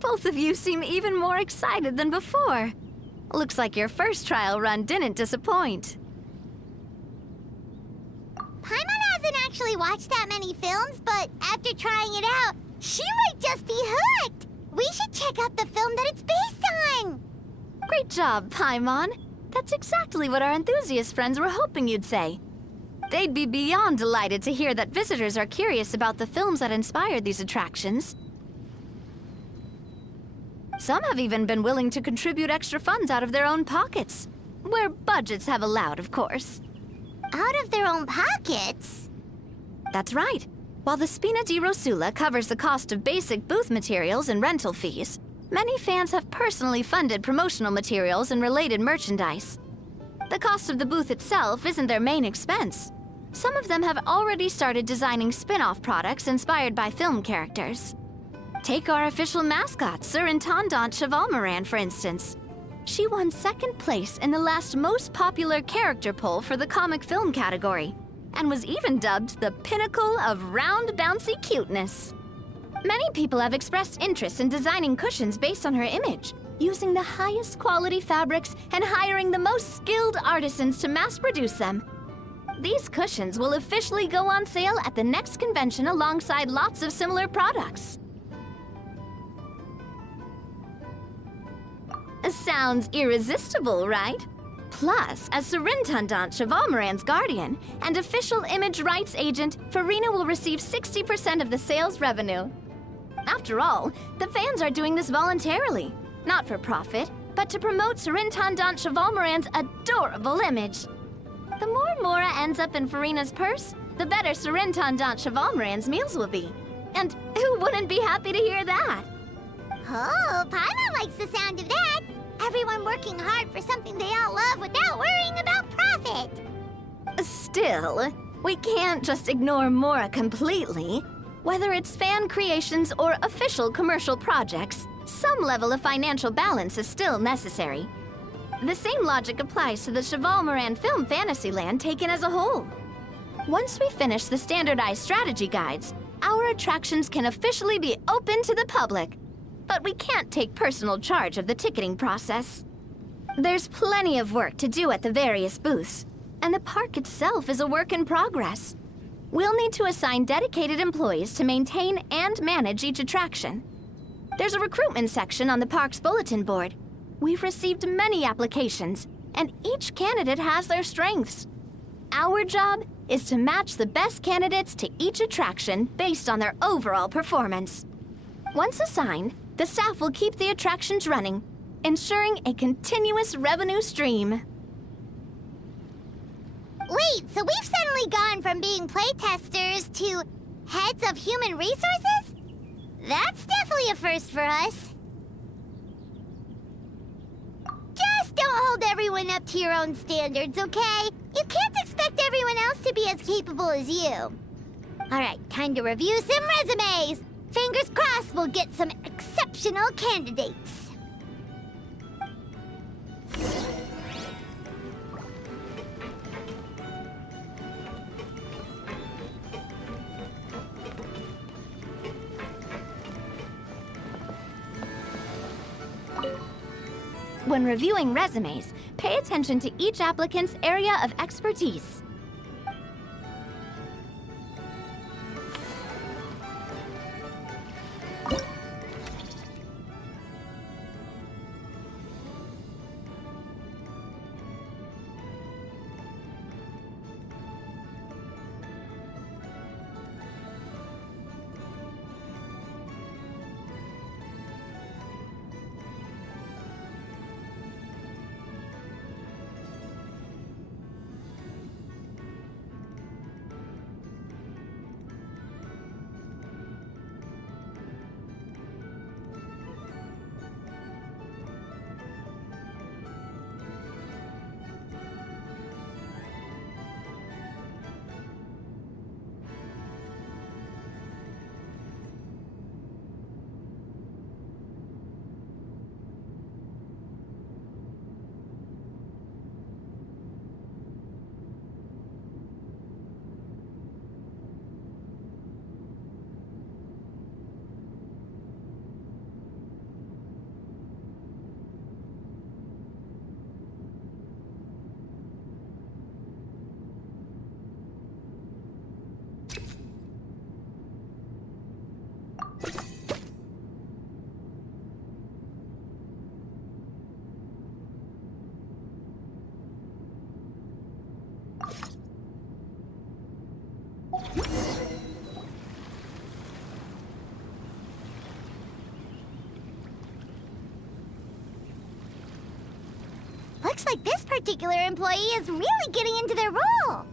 Both of you seem even more excited than before. Looks like your first trial run didn't disappoint. Paimon hasn't actually watched that many films, but after trying it out, she might just be hooked. We should check out the film that it's based on. Great job, Paimon. That's exactly what our enthusiast friends were hoping you'd say. They'd be beyond delighted to hear that visitors are curious about the films that inspired these attractions. Some have even been willing to contribute extra funds out of their own pockets. Where budgets have allowed, of course. Out of their own pockets? That's right. While the Spina di Rosula covers the cost of basic booth materials and rental fees, many fans have personally funded promotional materials and related merchandise. The cost of the booth itself isn't their main expense. Some of them have already started designing spin-off products inspired by film characters. Take our official mascot, Surintendant Chevalmoran, for instance. She won second place in the last most popular character poll for the comic film category, and was even dubbed the pinnacle of round, bouncy cuteness. Many people have expressed interest in designing cushions based on her image, using the highest quality fabrics and hiring the most skilled artisans to mass produce them. These cushions will officially go on sale at the next convention alongside lots of similar products. Sounds irresistible, right? Plus, as Surintendant Chevalmoran's guardian and official image rights agent, Farina will receive 60% of the sales revenue. After all, the fans are doing this voluntarily, not for profit, but to promote Surintendant Chevalmoran's adorable image. The more Mora ends up in Farina's purse, the better Surintendant Chevalmoran's meals will be. And who wouldn't be happy to hear that? Oh, Paimon likes the sound of that. Everyone working hard for something they all love without worrying about profit. Still, we can't just ignore Mora completely. Whether it's fan creations or official commercial projects, some level of financial balance is still necessary. The same logic applies to the Cheval Moran Film Fantasyland taken as a whole. Once we finish the standardized strategy guides, our attractions can officially be open to the public. But we can't take personal charge of the ticketing process. There's plenty of work to do at the various booths, and the park itself is a work in progress. We'll need to assign dedicated employees to maintain and manage each attraction. There's a recruitment section on the park's bulletin board. We've received many applications, and each candidate has their strengths. Our job is to match the best candidates to each attraction based on their overall performance. Once assigned, the staff will keep the attractions running, ensuring a continuous revenue stream. Wait, so we've suddenly gone from being playtesters to heads of human resources? That's definitely a first for us. Just don't hold everyone up to your own standards, okay? You can't expect everyone else to be as capable as you. All right, time to review some resumes. Fingers crossed we'll get some exceptional candidates. When reviewing resumes, pay attention to each applicant's area of expertise. Looks like this particular employee is really getting into their role.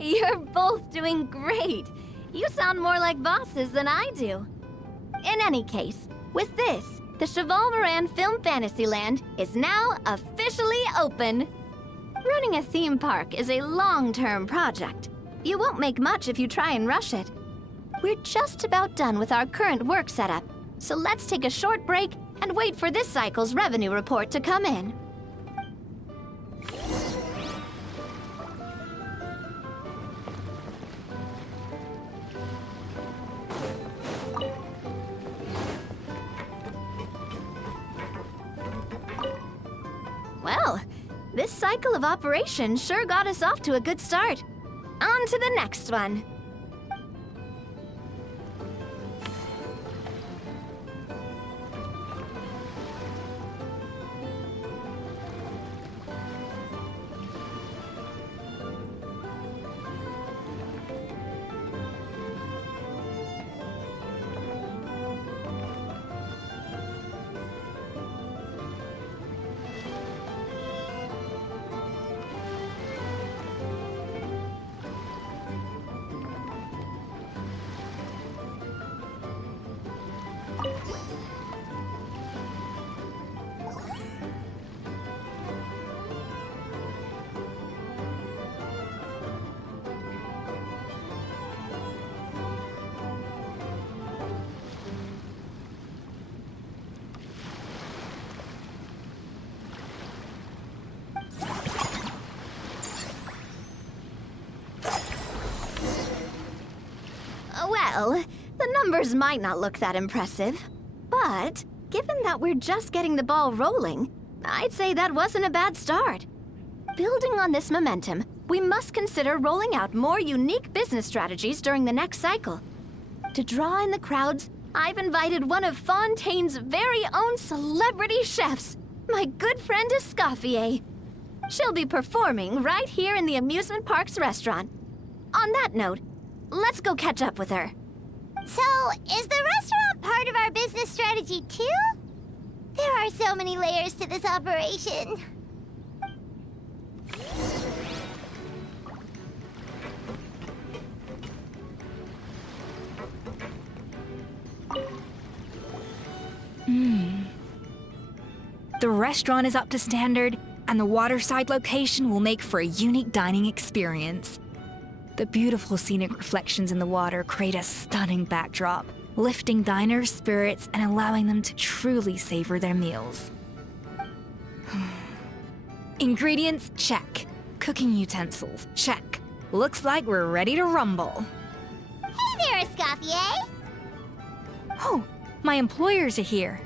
You're both doing great. You sound more like bosses than I do. In any case, with this, the Cheval Moran Film Fantasyland is now officially open. Running a theme park is a long-term project. You won't make much if you try and rush it. We're just about done with our current work setup, so let's take a short break and wait for this cycle's revenue report to come in. Well, this cycle of operations sure got us off to a good start. On to the next one. Well, the numbers might not look that impressive, but given that we're just getting the ball rolling, I'd say that wasn't a bad start. Building on this momentum, we must consider rolling out more unique business strategies during the next cycle. To draw in the crowds, I've invited one of Fontaine's very own celebrity chefs, my good friend Escoffier. She'll be performing right here in the amusement park's restaurant. On that note, let's go catch up with her. So, is the restaurant part of our business strategy too? There are so many layers to this operation. The restaurant is up to standard, and the waterside location will make for a unique dining experience. The beautiful scenic reflections in the water create a stunning backdrop, lifting diners' spirits and allowing them to truly savor their meals. Ingredients, check. Cooking utensils, check. Looks like we're ready to rumble. Hey there, Escoffier! Oh, my employers are here.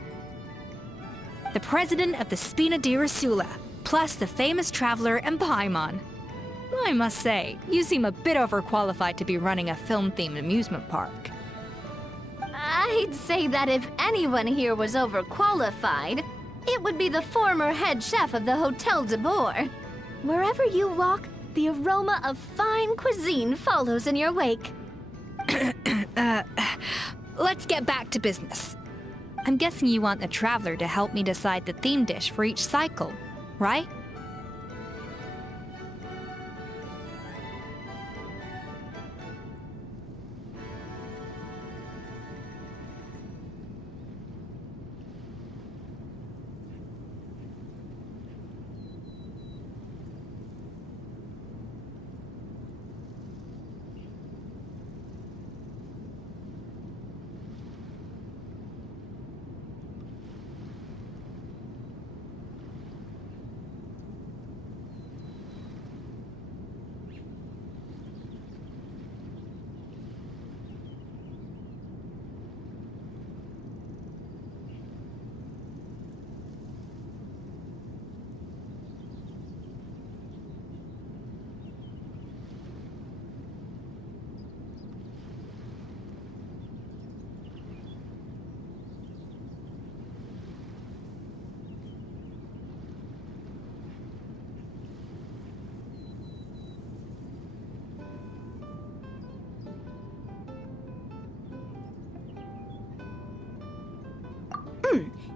The president of the Spina di Rosula, plus the famous traveler and Paimon. I must say, you seem a bit overqualified to be running a film-themed amusement park. I'd say that if anyone here was overqualified, it would be the former head chef of the Hotel de Boer. Wherever you walk, the aroma of fine cuisine follows in your wake. Let's get back to business. I'm guessing you want the traveler to help me decide the theme dish for each cycle, right?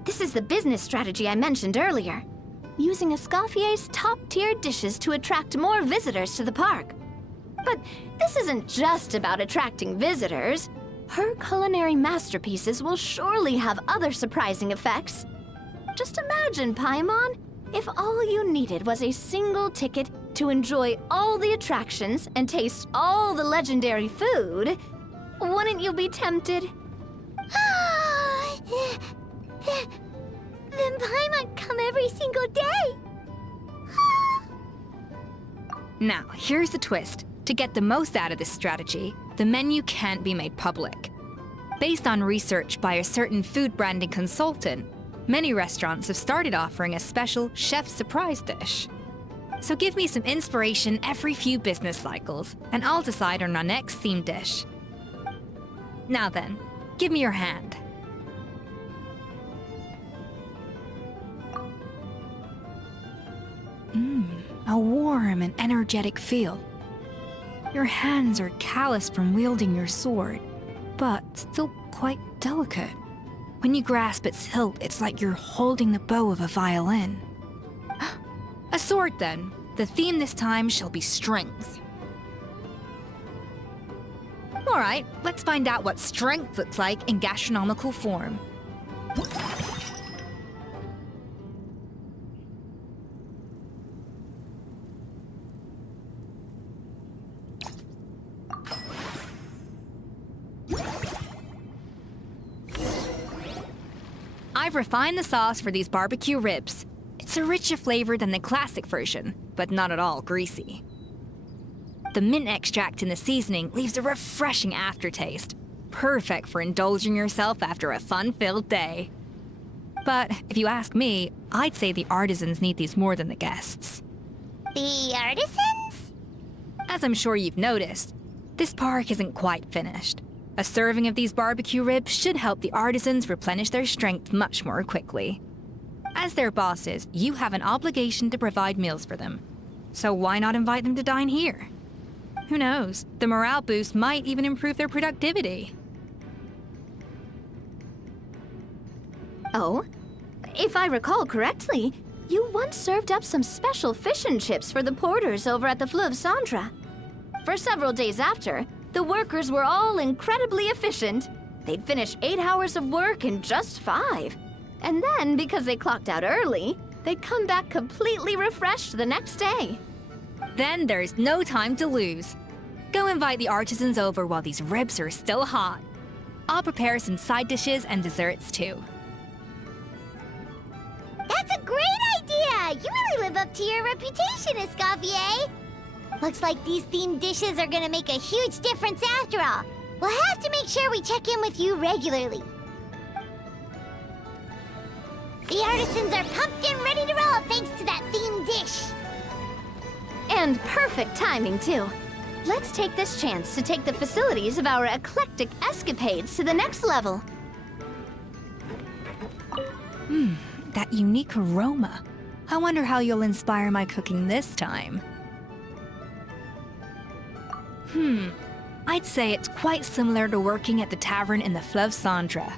This is the business strategy I mentioned earlier. Using Escoffier's top-tier dishes to attract more visitors to the park. But this isn't just about attracting visitors. Her culinary masterpieces will surely have other surprising effects. Just imagine, Paimon, if all you needed was a single ticket to enjoy all the attractions and taste all the legendary food. Wouldn't you be tempted? Then Paimon come every single day. Now, here's the twist. To get the most out of this strategy, the menu can't be made public. Based on research by a certain food branding consultant, many restaurants have started offering a special chef surprise dish. So give me some inspiration every few business cycles, and I'll decide on our next theme dish. Now then, give me your hand. A warm and energetic feel. Your hands are calloused from wielding your sword, but still quite delicate. When you grasp its hilt, it's like you're holding the bow of a violin. A sword, then. The theme this time shall be strength. All right, let's find out what strength looks like in gastronomical form. I've refined the sauce for these barbecue ribs. It's a richer flavor than the classic version, but not at all greasy. The mint extract in the seasoning leaves a refreshing aftertaste. Perfect for indulging yourself after a fun-filled day. But if you ask me, I'd say the artisans need these more than the guests. The artisans? As I'm sure you've noticed, this park isn't quite finished. A serving of these barbecue ribs should help the artisans replenish their strength much more quickly. As their bosses, you have an obligation to provide meals for them. So why not invite them to dine here? Who knows? The morale boost might even improve their productivity. Oh? If I recall correctly, you once served up some special fish and chips for the porters over at the Fleuve Centre. For several days after, the workers were all incredibly efficient. They'd finish 8 hours of work in just 5. And then, because they clocked out early, they'd come back completely refreshed the next day. Then there's no time to lose. Go invite the artisans over while these ribs are still hot. I'll prepare some side dishes and desserts too. That's a great idea! You really live up to your reputation, Escoffier! Looks like these themed dishes are gonna make a huge difference after all. We'll have to make sure we check in with you regularly. The artisans are pumped and ready to roll thanks to that themed dish. And perfect timing, too. Let's take this chance to take the facilities of our eclectic escapades to the next level. That unique aroma. I wonder how you'll inspire my cooking this time. I'd say it's quite similar to working at the tavern in the Fleuve Centre.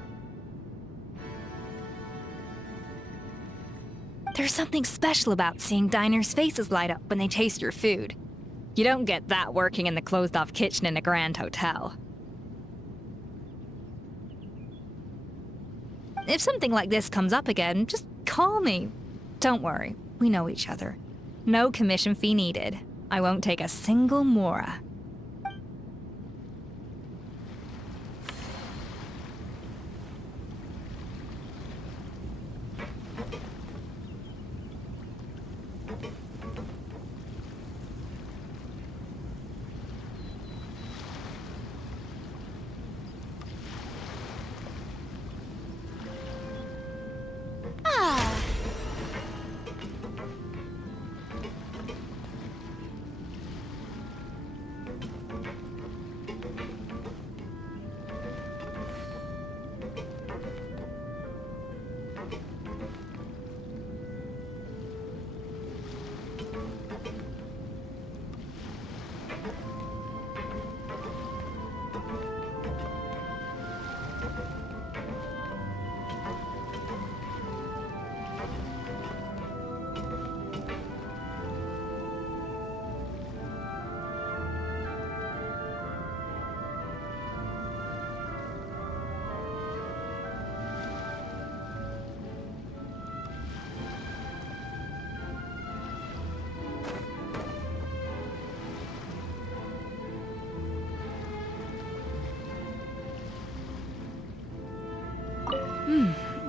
There's something special about seeing diners' faces light up when they taste your food. You don't get that working in the closed-off kitchen in a grand hotel. If something like this comes up again, just call me. Don't worry, we know each other. No commission fee needed. I won't take a single mora.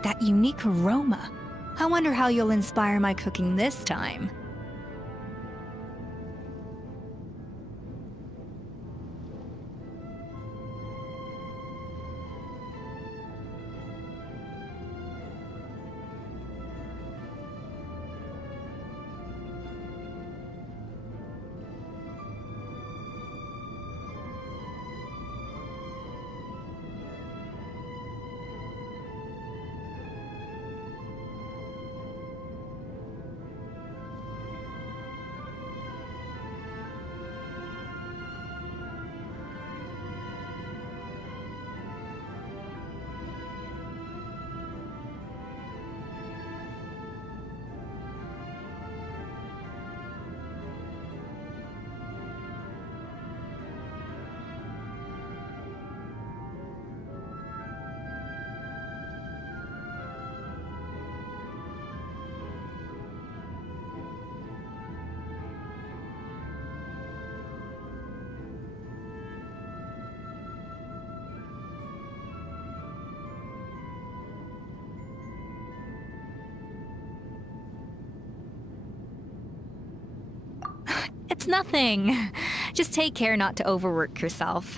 That unique aroma. I wonder how you'll inspire my cooking this time. It's nothing. Just take care not to overwork yourself.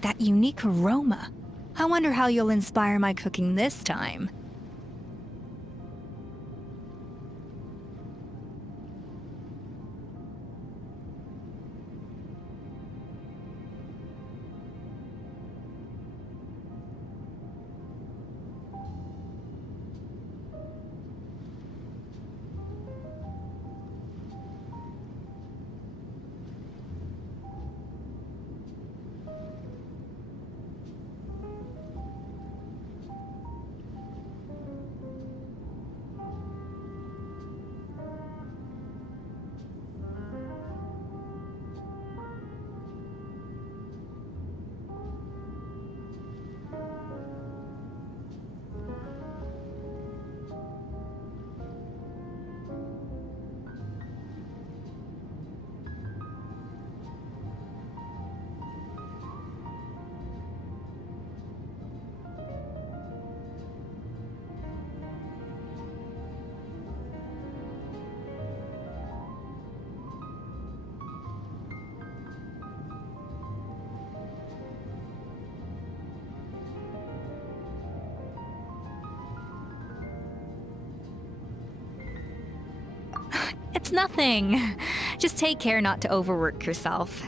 That unique aroma. I wonder how you'll inspire my cooking this time. It's nothing. Just take care not to overwork yourself.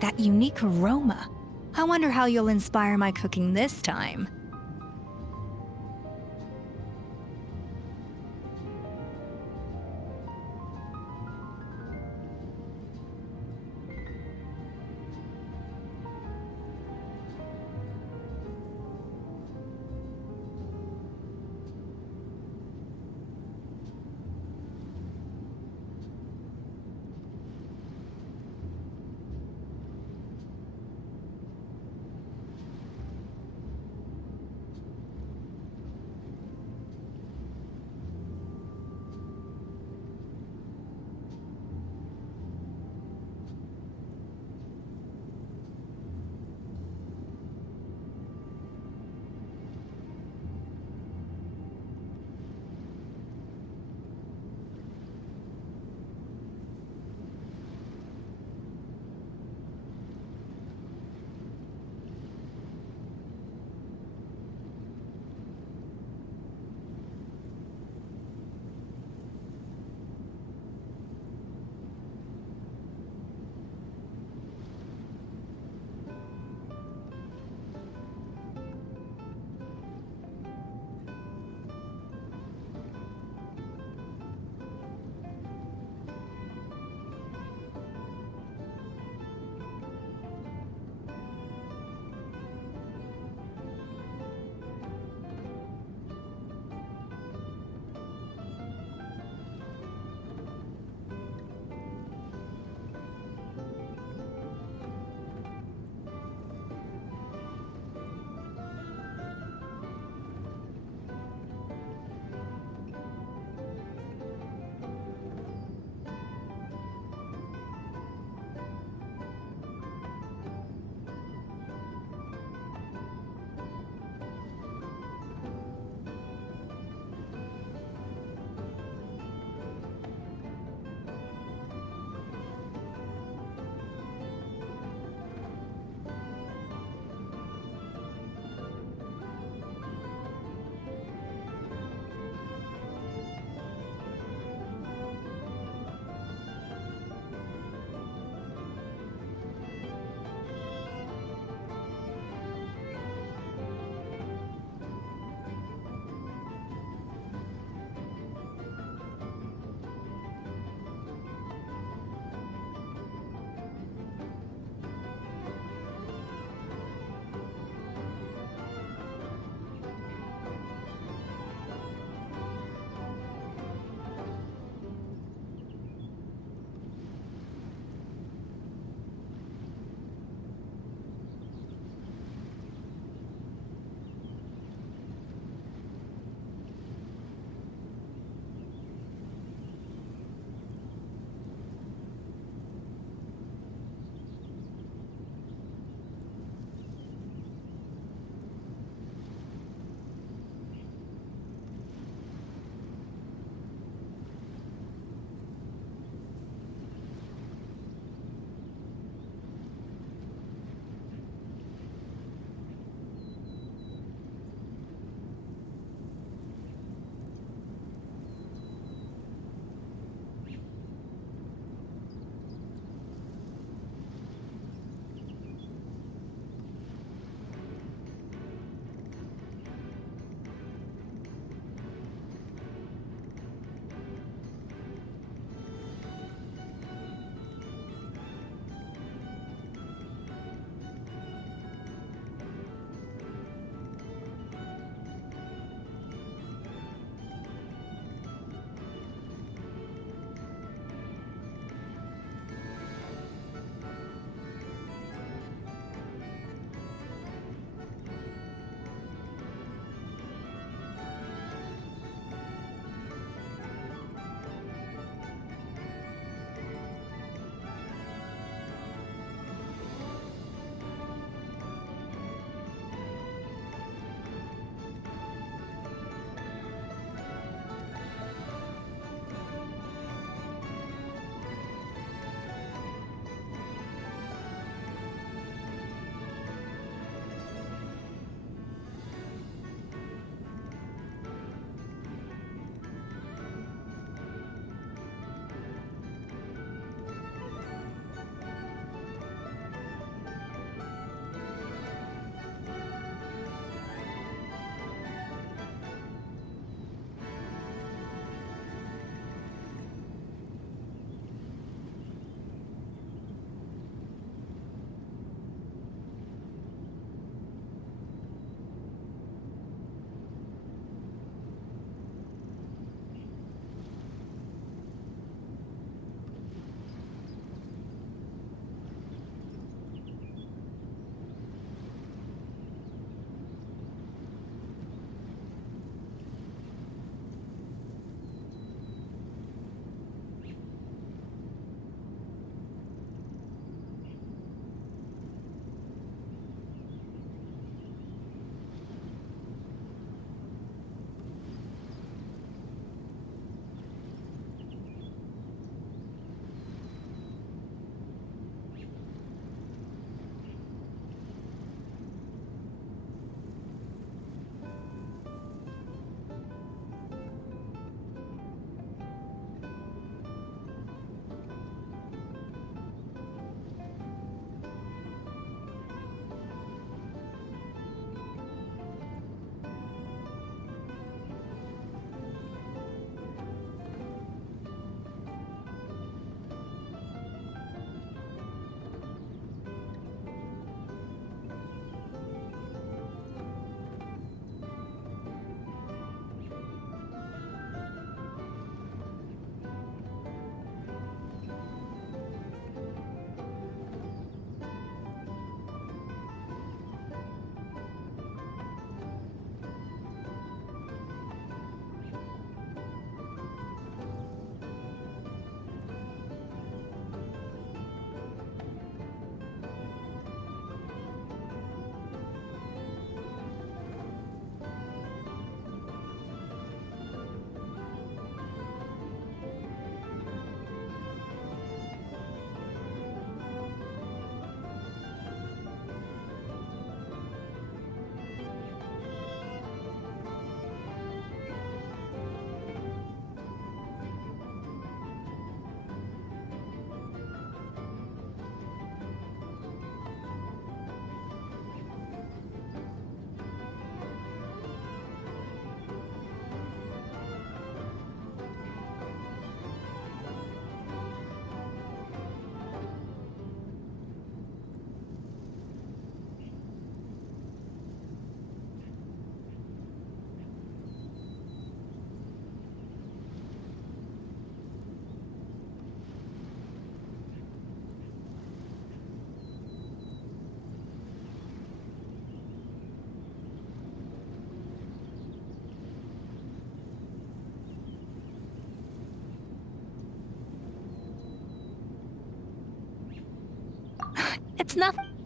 That unique aroma. I wonder how you'll inspire my cooking this time. It's nothing.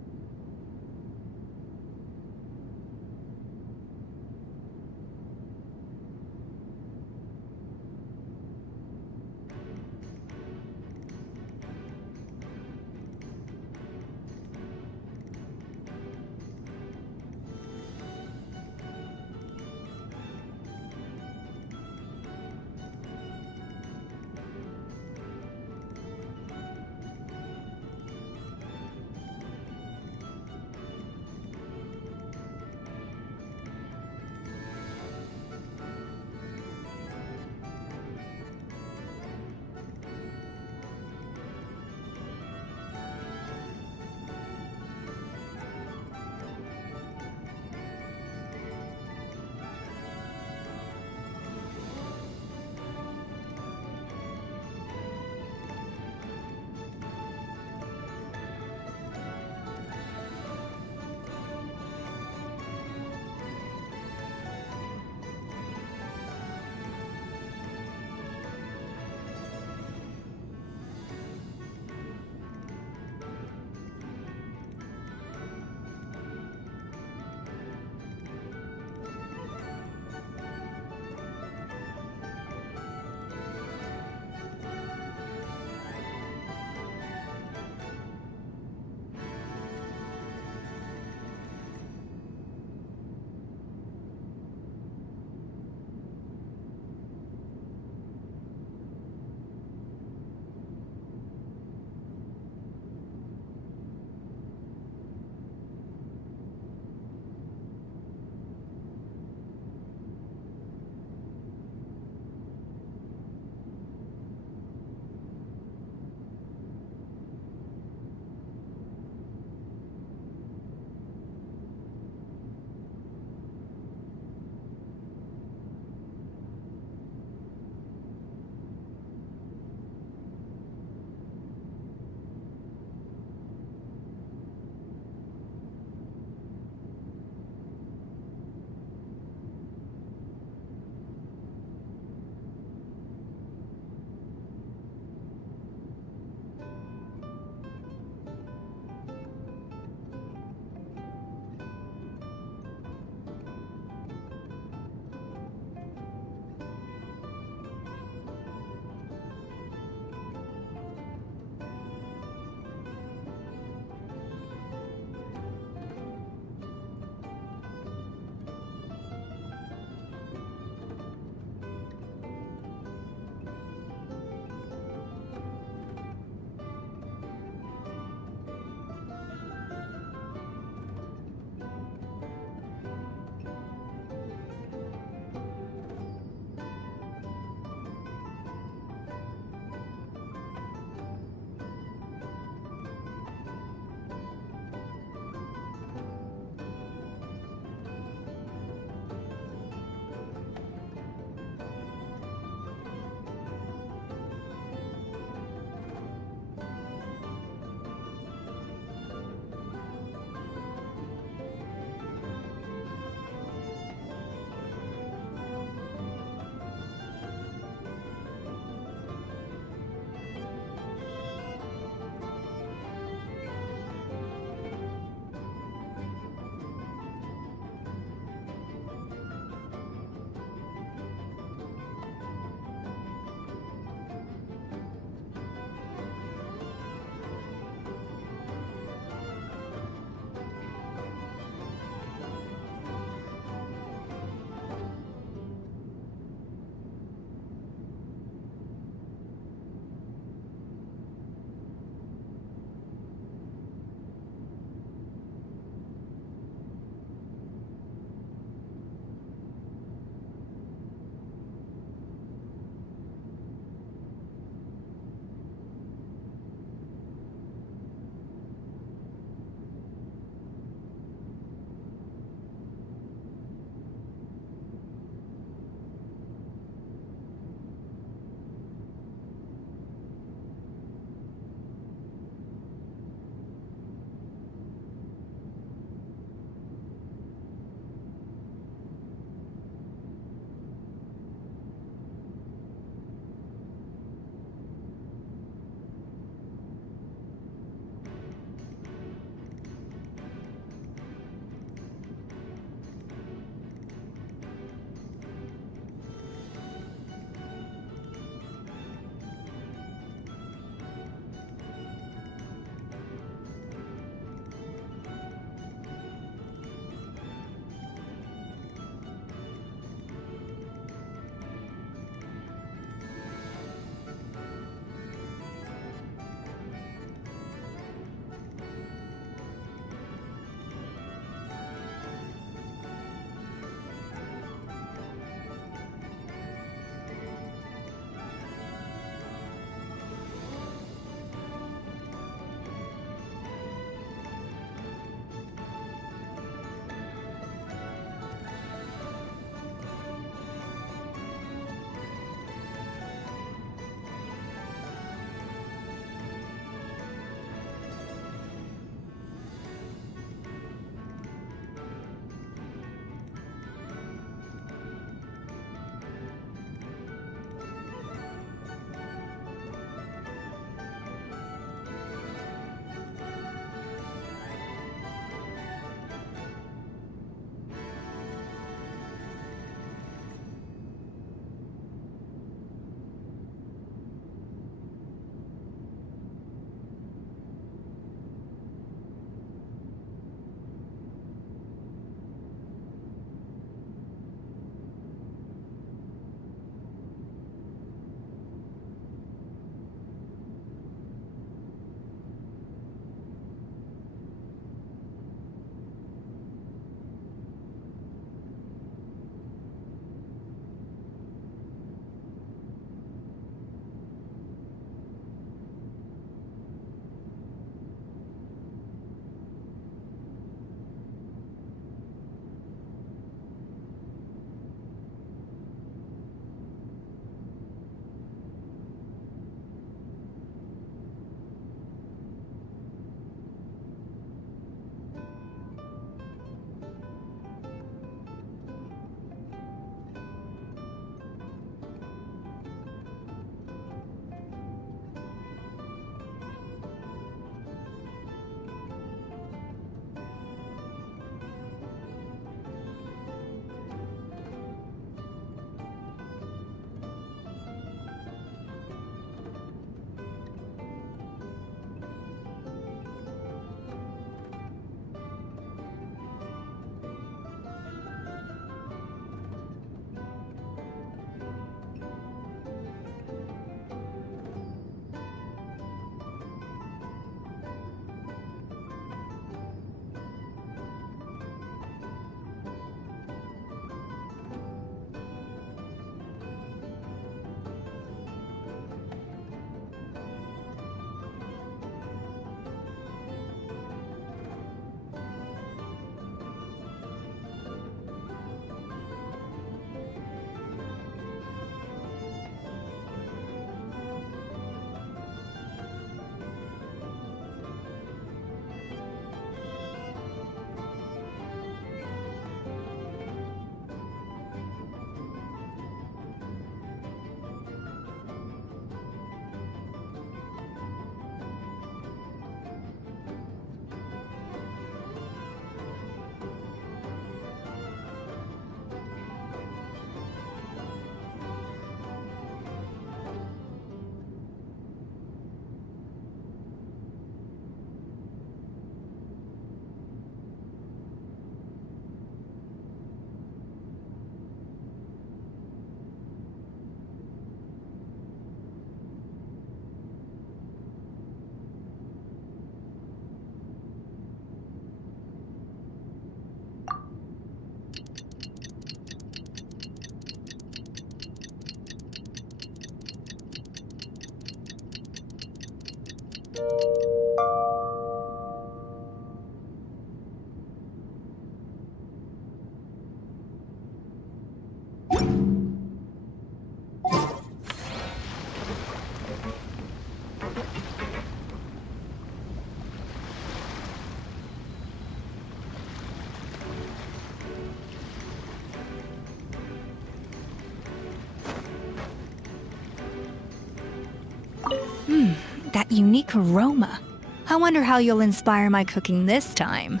That unique aroma. I wonder how you'll inspire my cooking this time.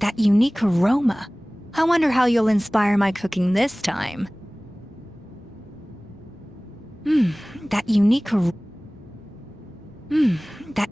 That unique aroma. I wonder how you'll inspire my cooking this time. That unique aroma. That...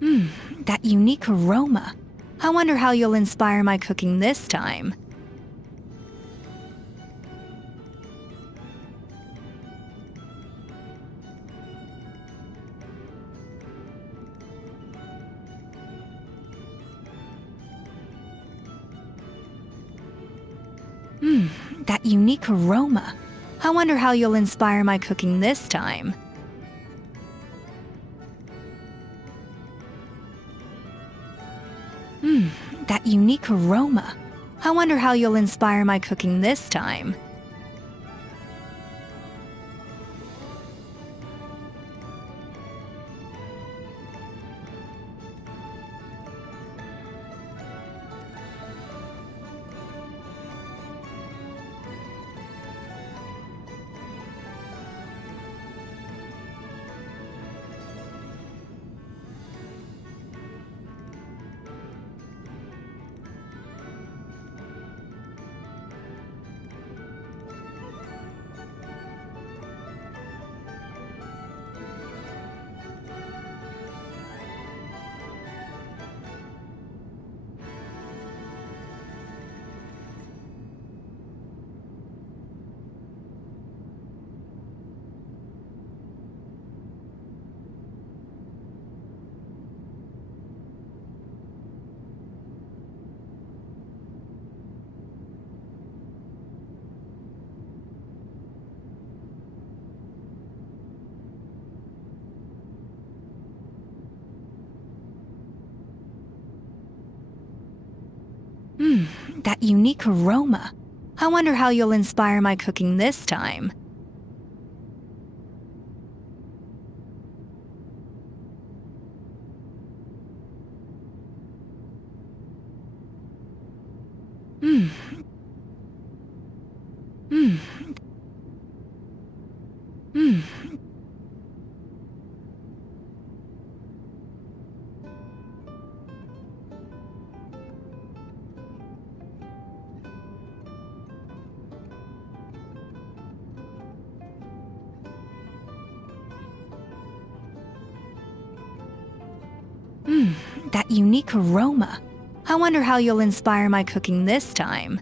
That unique aroma. I wonder how you'll inspire my cooking this time. That unique aroma. I wonder how you'll inspire my cooking this time. That unique aroma. I wonder how you'll inspire my cooking this time. That unique aroma. I wonder how you'll inspire my cooking this time. That unique aroma. I wonder how you'll inspire my cooking this time.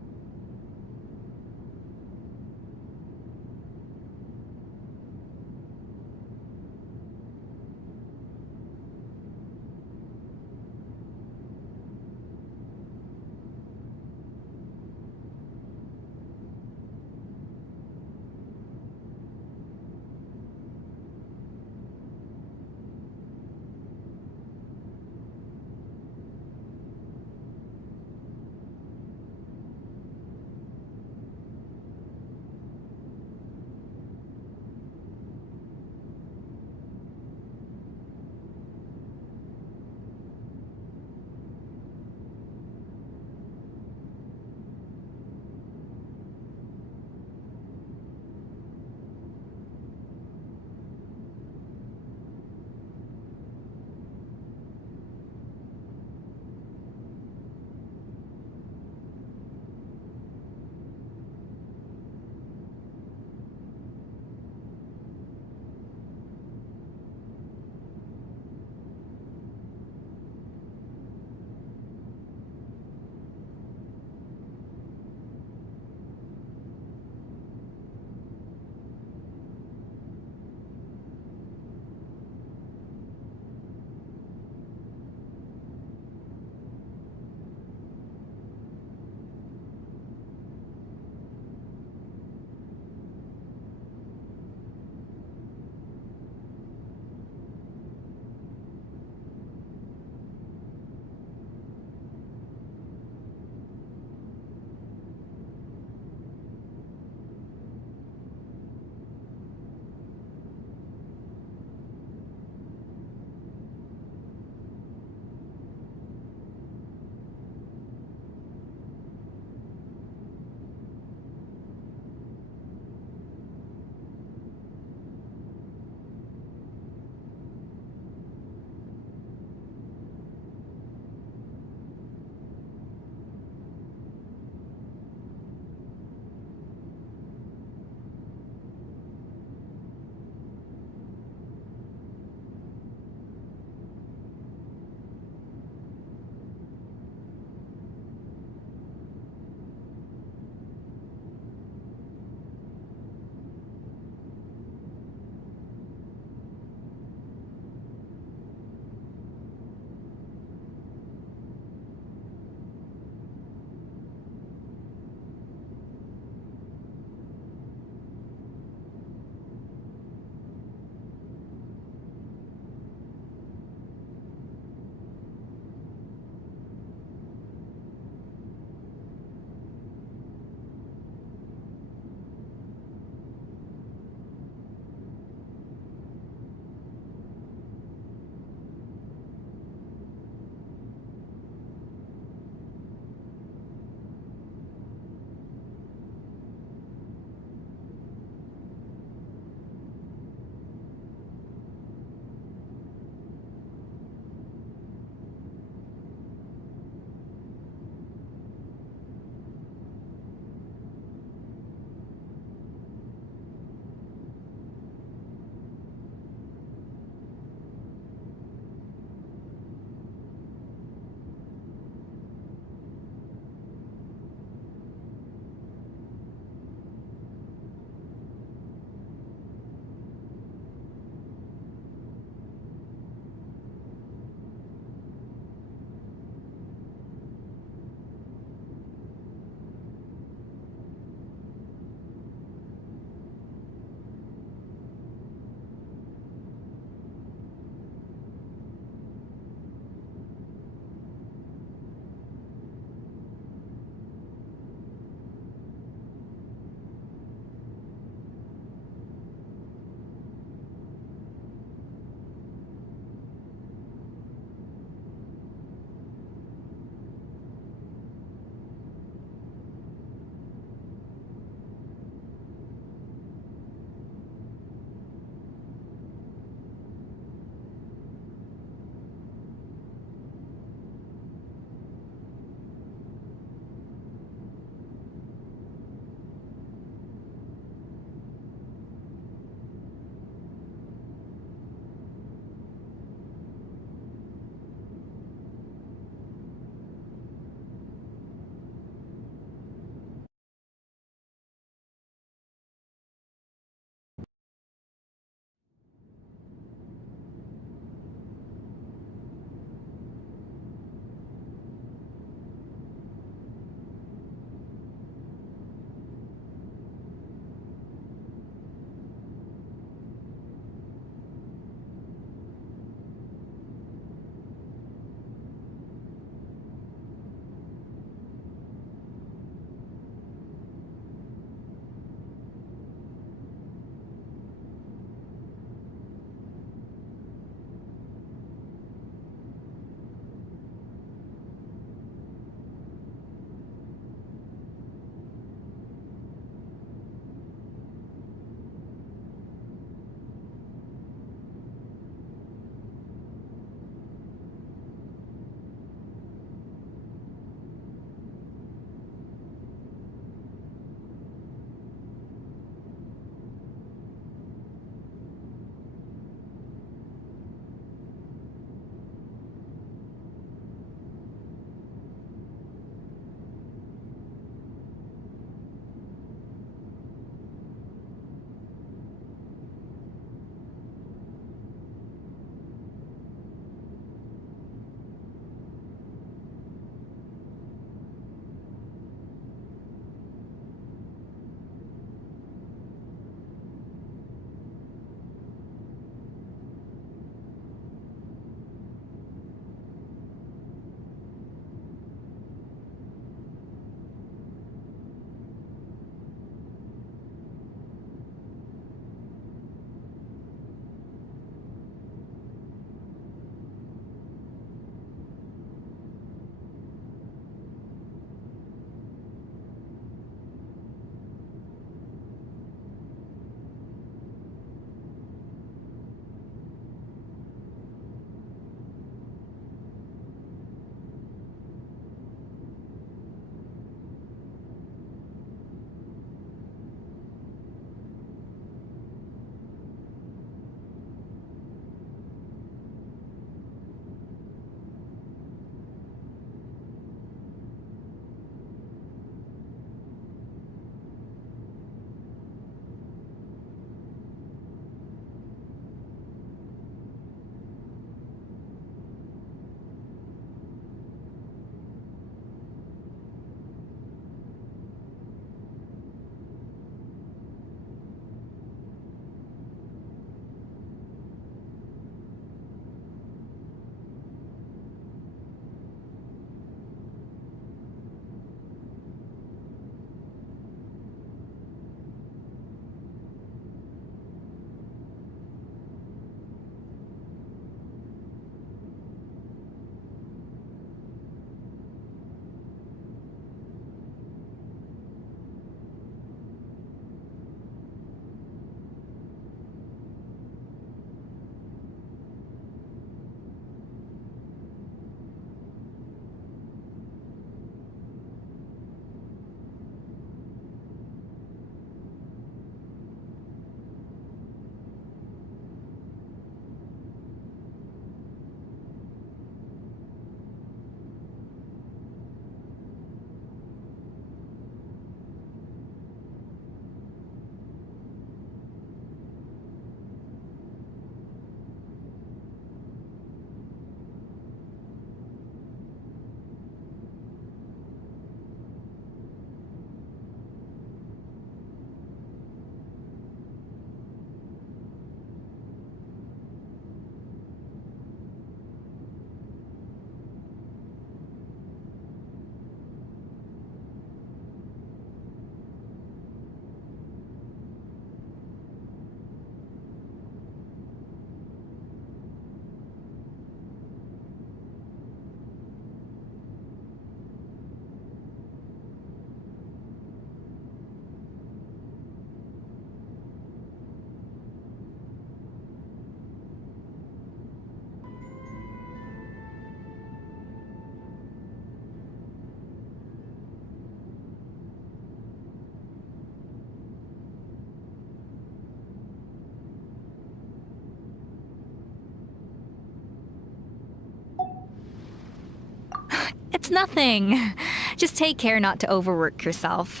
It's nothing. Just take care not to overwork yourself.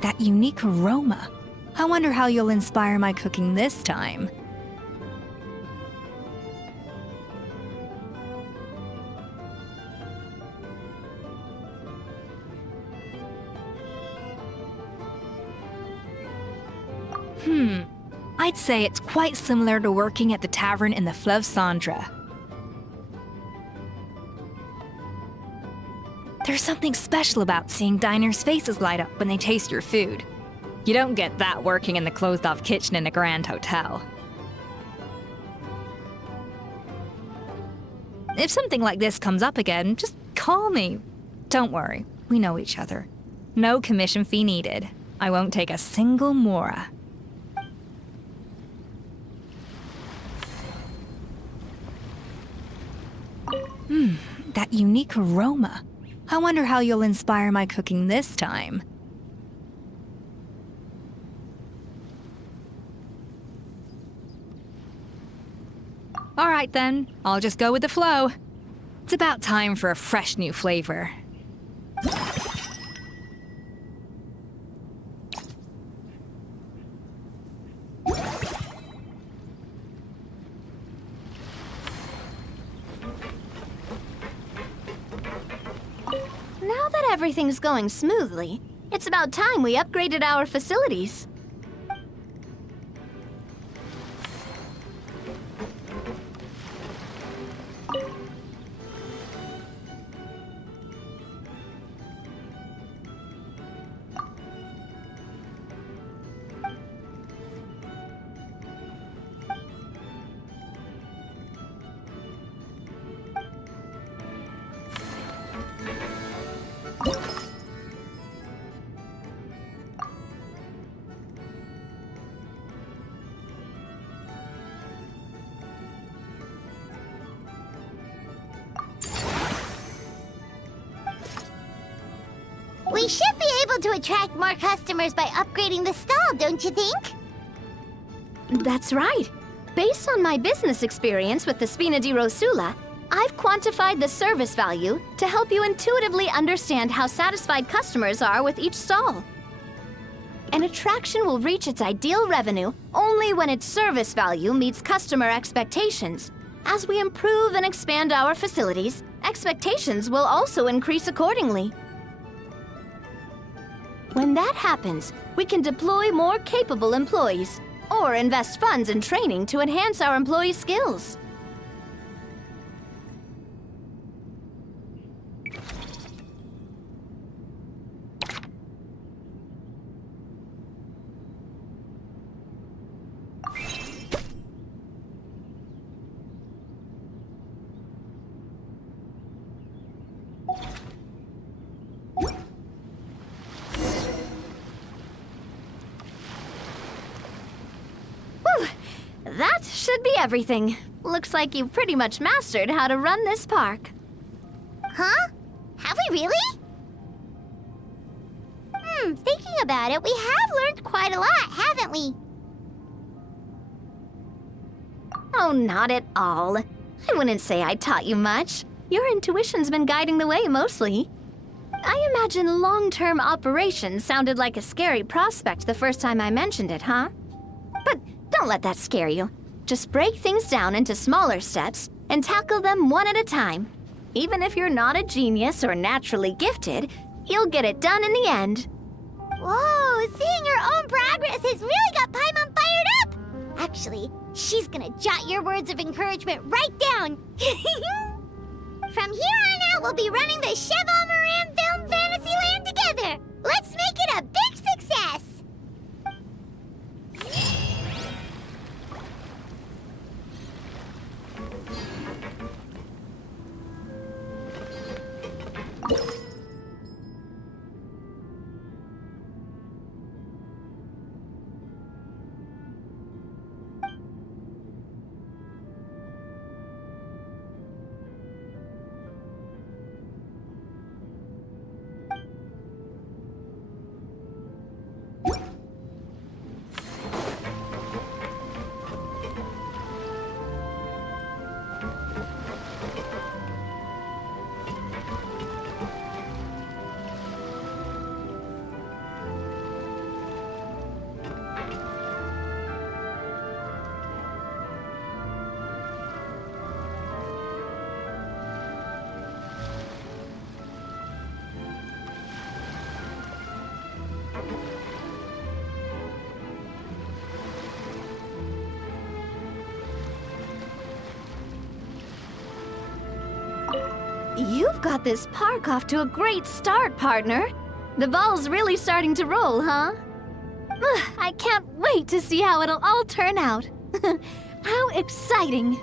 That unique aroma. I wonder how you'll inspire my cooking this time. I'd say it's quite similar to working at the tavern in the Fleuve Cendre. There's something special about seeing diners' faces light up when they taste your food. You don't get that working in the closed-off kitchen in a grand hotel. If something like this comes up again, just call me. Don't worry, we know each other. No commission fee needed. I won't take a single mora. That unique aroma. I wonder how you'll inspire my cooking this time. All right then, I'll just go with the flow. It's about time for a fresh new flavor. Now that everything's going smoothly, it's about time we upgraded our facilities. We should be able to attract more customers by upgrading the stall, don't you think? That's right. Based on my business experience with the Spina di Rosula, I've quantified the service value to help you intuitively understand how satisfied customers are with each stall. An attraction will reach its ideal revenue only when its service value meets customer expectations. As we improve and expand our facilities, expectations will also increase accordingly. When that happens, we can deploy more capable employees or invest funds in training to enhance our employees' skills. That should be everything. Looks like you've pretty much mastered how to run this park. Huh? Have we really? Thinking about it, we have learned quite a lot, haven't we? Oh, not at all. I wouldn't say I taught you much. Your intuition's been guiding the way mostly. I imagine long-term operations sounded like a scary prospect the first time I mentioned it, huh? But don't let that scare you. Just break things down into smaller steps and tackle them one at a time. Even if you're not a genius or naturally gifted, you'll get it done in the end. Whoa, seeing your own progress has really got Paimon fired up! Actually, she's gonna jot your words of encouragement right down. From here on out, we'll be running the Cheval Moran Film Fantasyland together. Let's make it a big success! You've got this park off to a great start, partner. The ball's really starting to roll, huh? I can't wait to see how it'll all turn out. How exciting!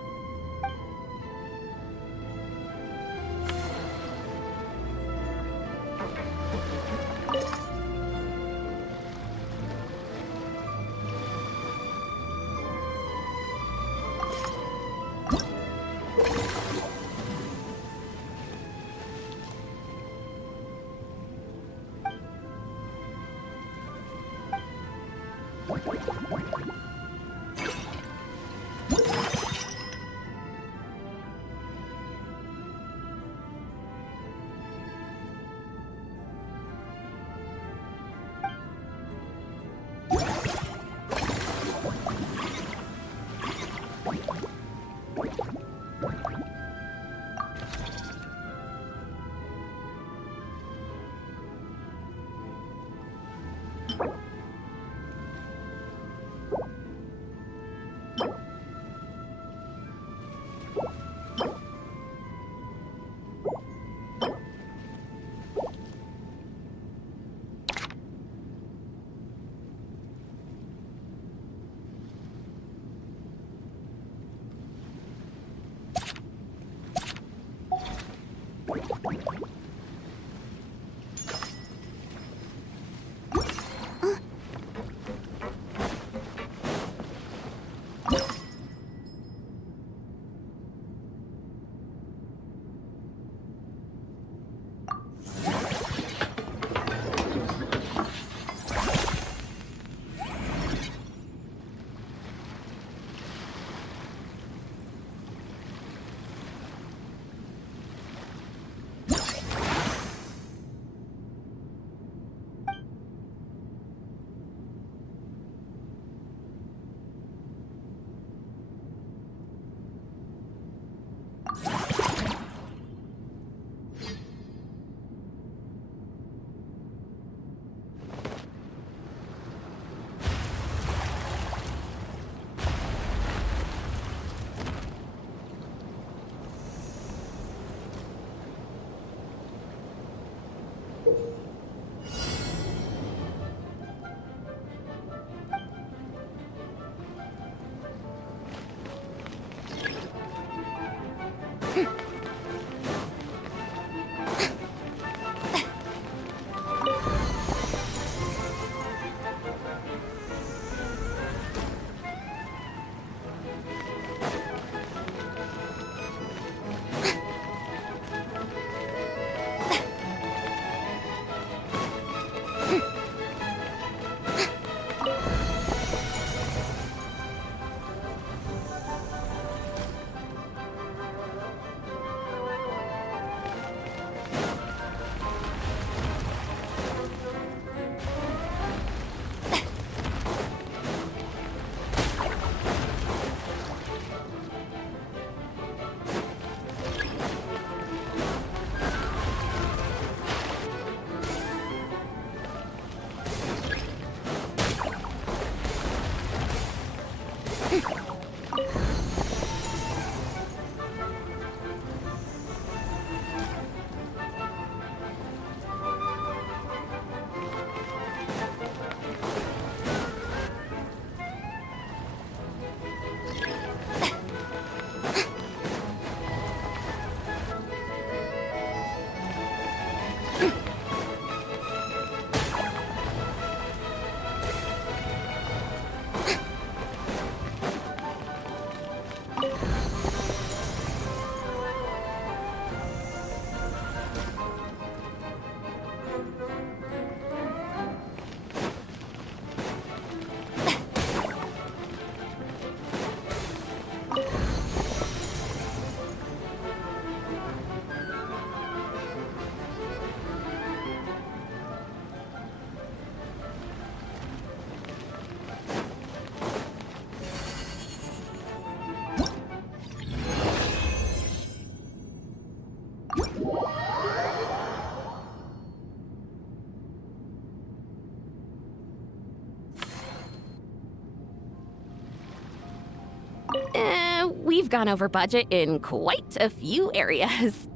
We've gone over budget in quite a few areas.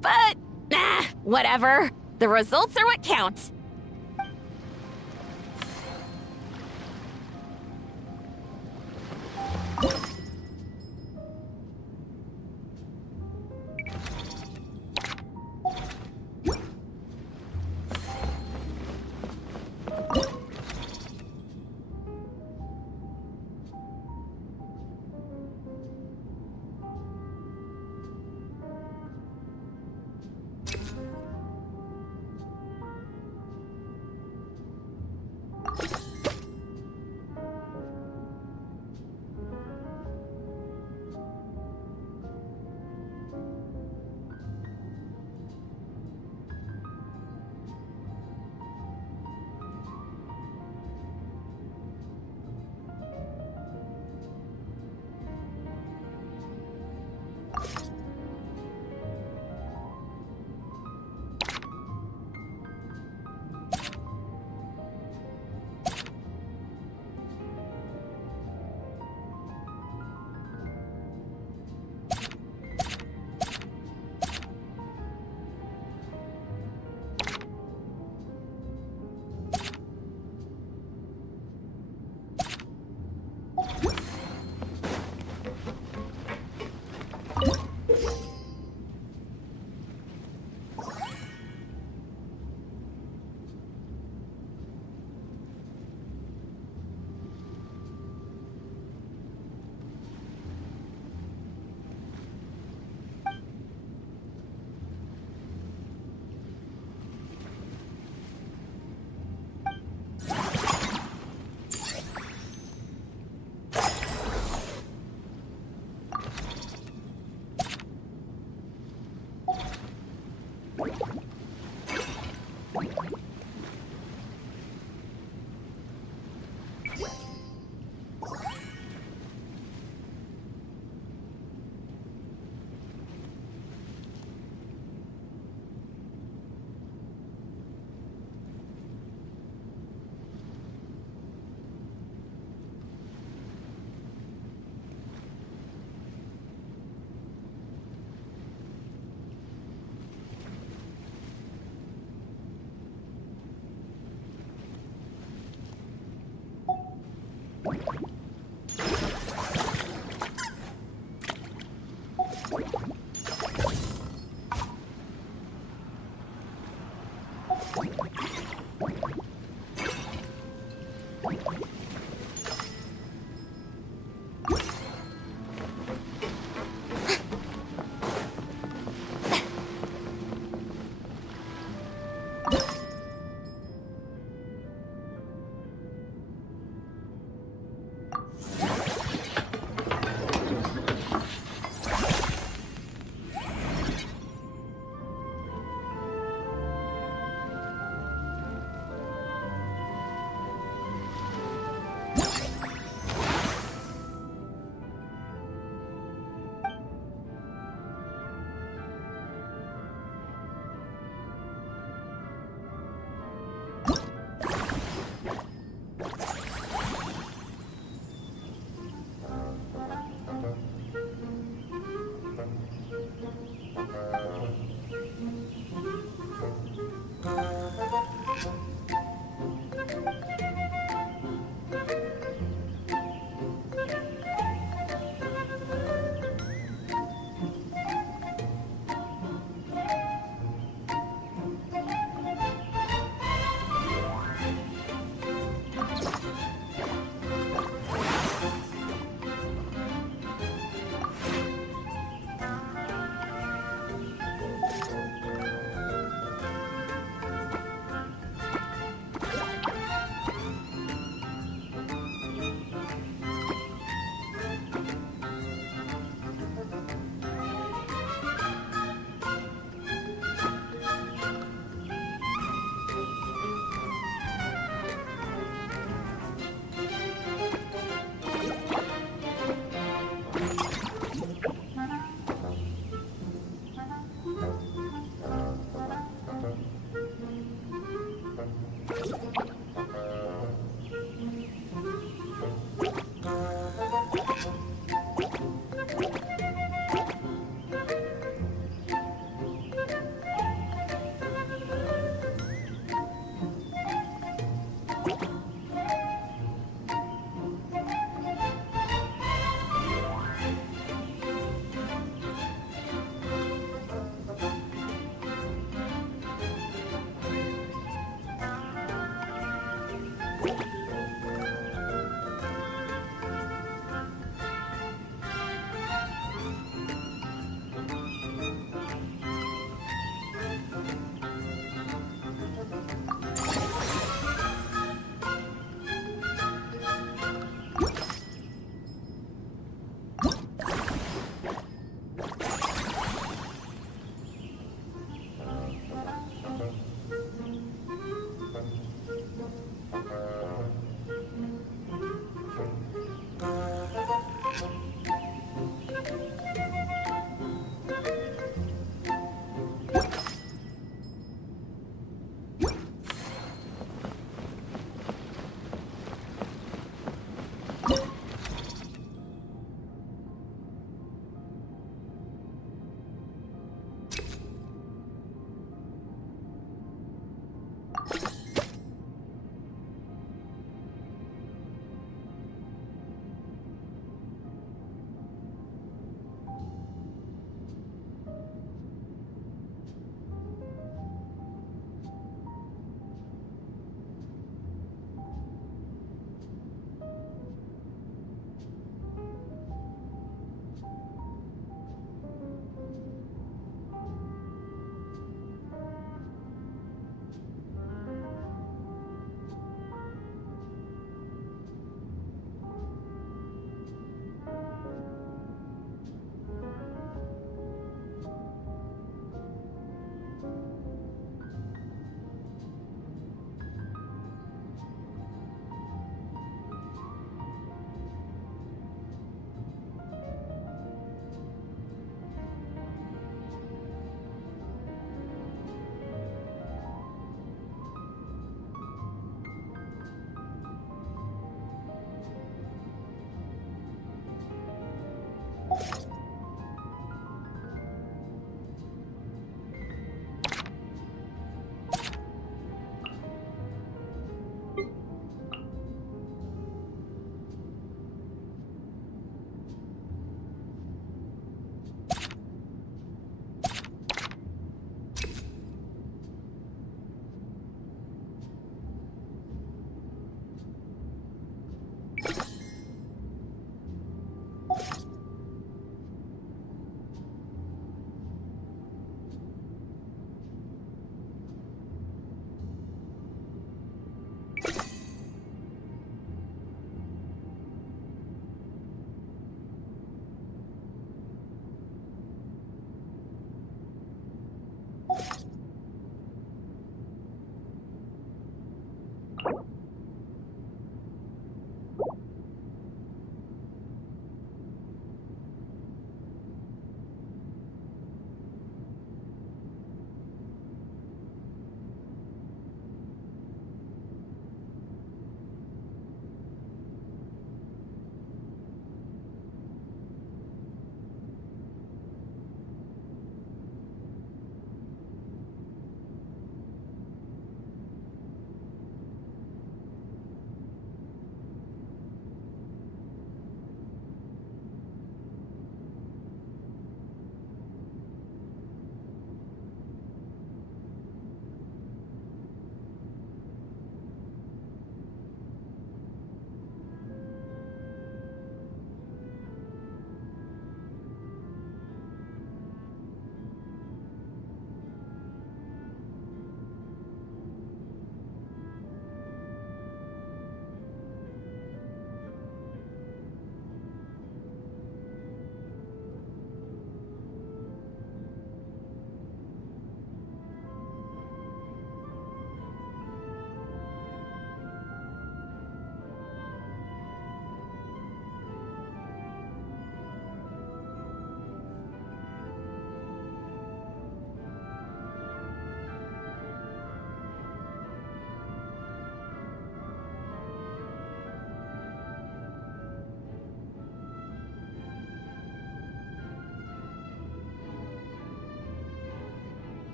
But, whatever. The results are what count.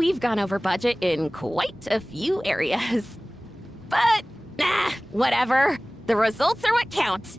We've gone over budget in quite a few areas. But, whatever. The results are what count.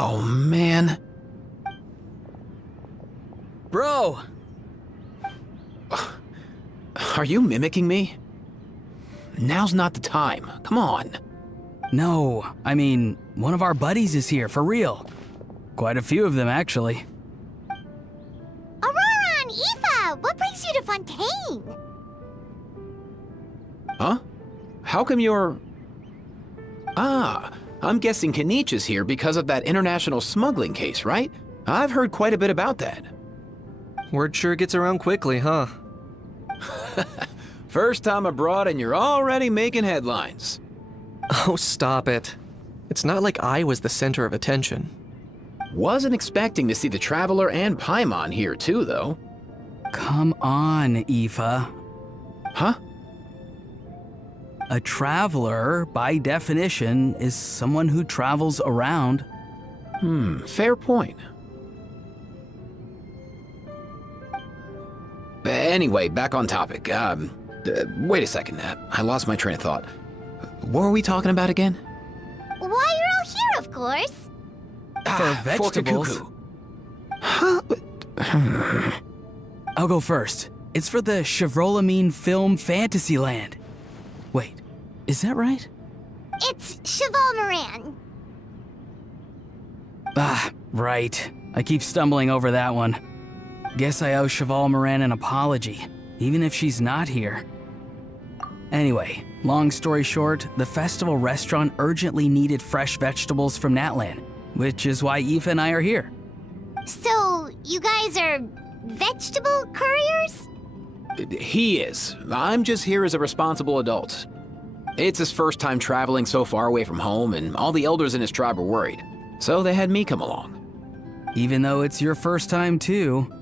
Oh, man. Bro! Are you mimicking me? Now's not the time. Come on. No, I mean, one of our buddies is here, for real. Quite a few of them, actually. Aurora and Aoife, what brings you to Fontaine? Huh? How come you're... Ah, I'm guessing Kanich is here because of that international smuggling case, right? I've heard quite a bit about that. Word sure gets around quickly, huh? First time abroad and you're already making headlines. Oh, stop it. It's not like I was the center of attention. Wasn't expecting to see the Traveler and Paimon here too, though. Come on, Aoife. Huh? A traveler, by definition, is someone who travels around. Fair point. Anyway, back on topic. Wait a second. I lost my train of thought. What were we talking about again? Why, you're all here, of course. For vegetables. Huh? I'll go first. It's for the Chevrolamine Film Fantasyland. Wait, is that right? It's Cheval Moran. Ah, right. I keep stumbling over that one. Guess I owe Cheval Moran an apology, even if she's not here. Anyway, long story short, the festival restaurant urgently needed fresh vegetables from Natlan, which is why Aoife and I are here. So, you guys are vegetable couriers? He is. I'm just here as a responsible adult. It's his first time traveling so far away from home, and all the elders in his tribe were worried. So they had me come along. Even though it's your first time too.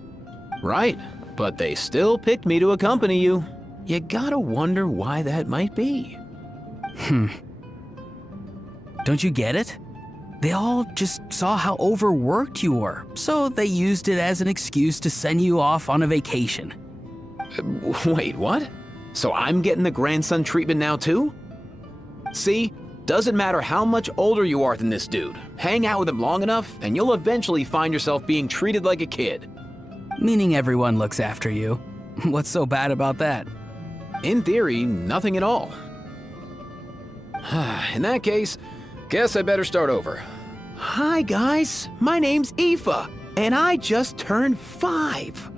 Right, but they still picked me to accompany you. You gotta wonder why that might be. Don't you get it? They all just saw how overworked you were, so they used it as an excuse to send you off on a vacation. Wait, what? So I'm getting the grandson treatment now too? See, doesn't matter how much older you are than this dude. Hang out with him long enough, and you'll eventually find yourself being treated like a kid. Meaning everyone looks after you. What's so bad about that? In theory, nothing at all. In that case, guess I better start over. Hi guys, my name's Aoife, and I just turned 5.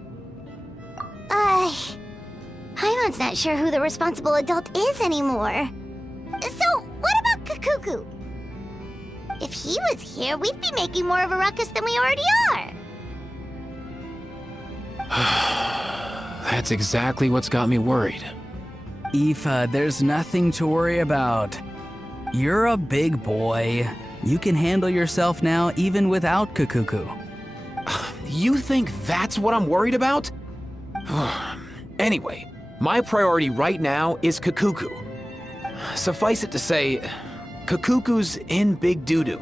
Paimon's not sure who the responsible adult is anymore. So, what about Kakuku? If he was here, we'd be making more of a ruckus than we already are. That's exactly what's got me worried. Aoife, there's nothing to worry about. You're a big boy. You can handle yourself now even without Kakuku. You think that's what I'm worried about? Anyway, my priority right now is Kakuku. Suffice it to say, Kakuku's in big doo-doo.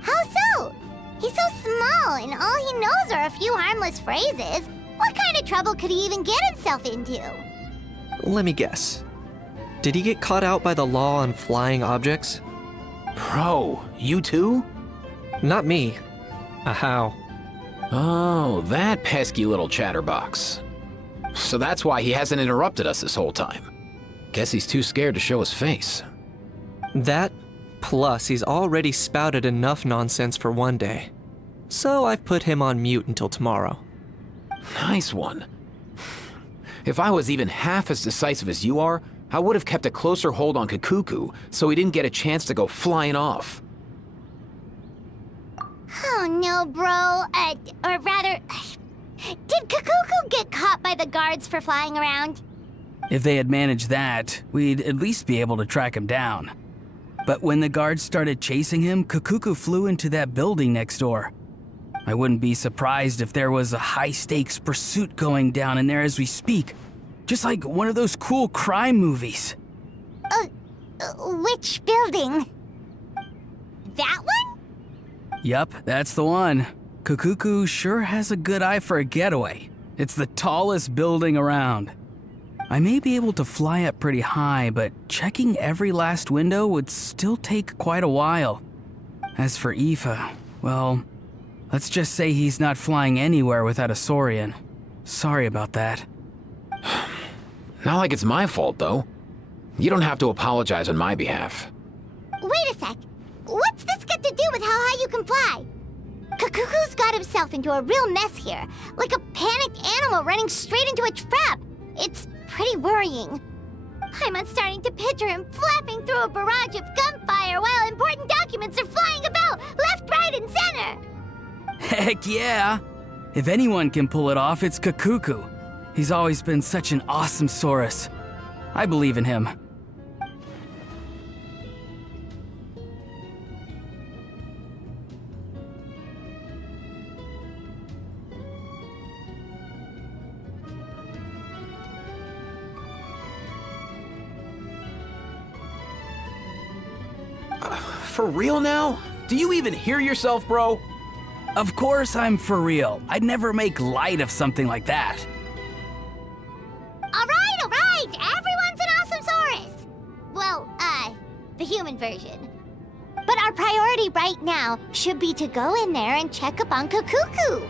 How so? He's so small, and all he knows are a few harmless phrases. What kind of trouble could he even get himself into? Let me guess. Did he get caught out by the law on flying objects? Bro, you too? Not me. How? Oh, that pesky little chatterbox. So that's why he hasn't interrupted us this whole time. Guess he's too scared to show his face. That, plus he's already spouted enough nonsense for one day. So I've put him on mute until tomorrow. Nice one. If I was even half as decisive as you are, I would have kept a closer hold on Kakuku so he didn't get a chance to go flying off. Oh no, bro. Or rather, did Kakuku get caught by the guards for flying around? If they had managed that, we'd at least be able to track him down. But when the guards started chasing him, Kakuku flew into that building next door. I wouldn't be surprised if there was a high-stakes pursuit going down in there as we speak. Just like one of those cool crime movies. Which building? That one? Yup, that's the one. Kakuku sure has a good eye for a getaway. It's the tallest building around. I may be able to fly up pretty high, but checking every last window would still take quite a while. As for Aoife, well, let's just say he's not flying anywhere without a Saurian. Sorry about that. Not like it's my fault, though. You don't have to apologize on my behalf. Wait a sec. What's this got to do with how high you can fly? Kakuku's got himself into a real mess here, like a panicked animal running straight into a trap. It's pretty worrying. I'm starting to picture him flapping through a barrage of gunfire while important documents are flying about left, right, and center. Heck yeah! If anyone can pull it off, it's Kakuku. He's always been such an awesome Saurus. I believe in him. For real now? Do you even hear yourself, bro? Of course I'm for real. I'd never make light of something like that. All right, everyone's an awesome Saurus. Well, the human version. But our priority right now should be to go in there and check up on Kakuku.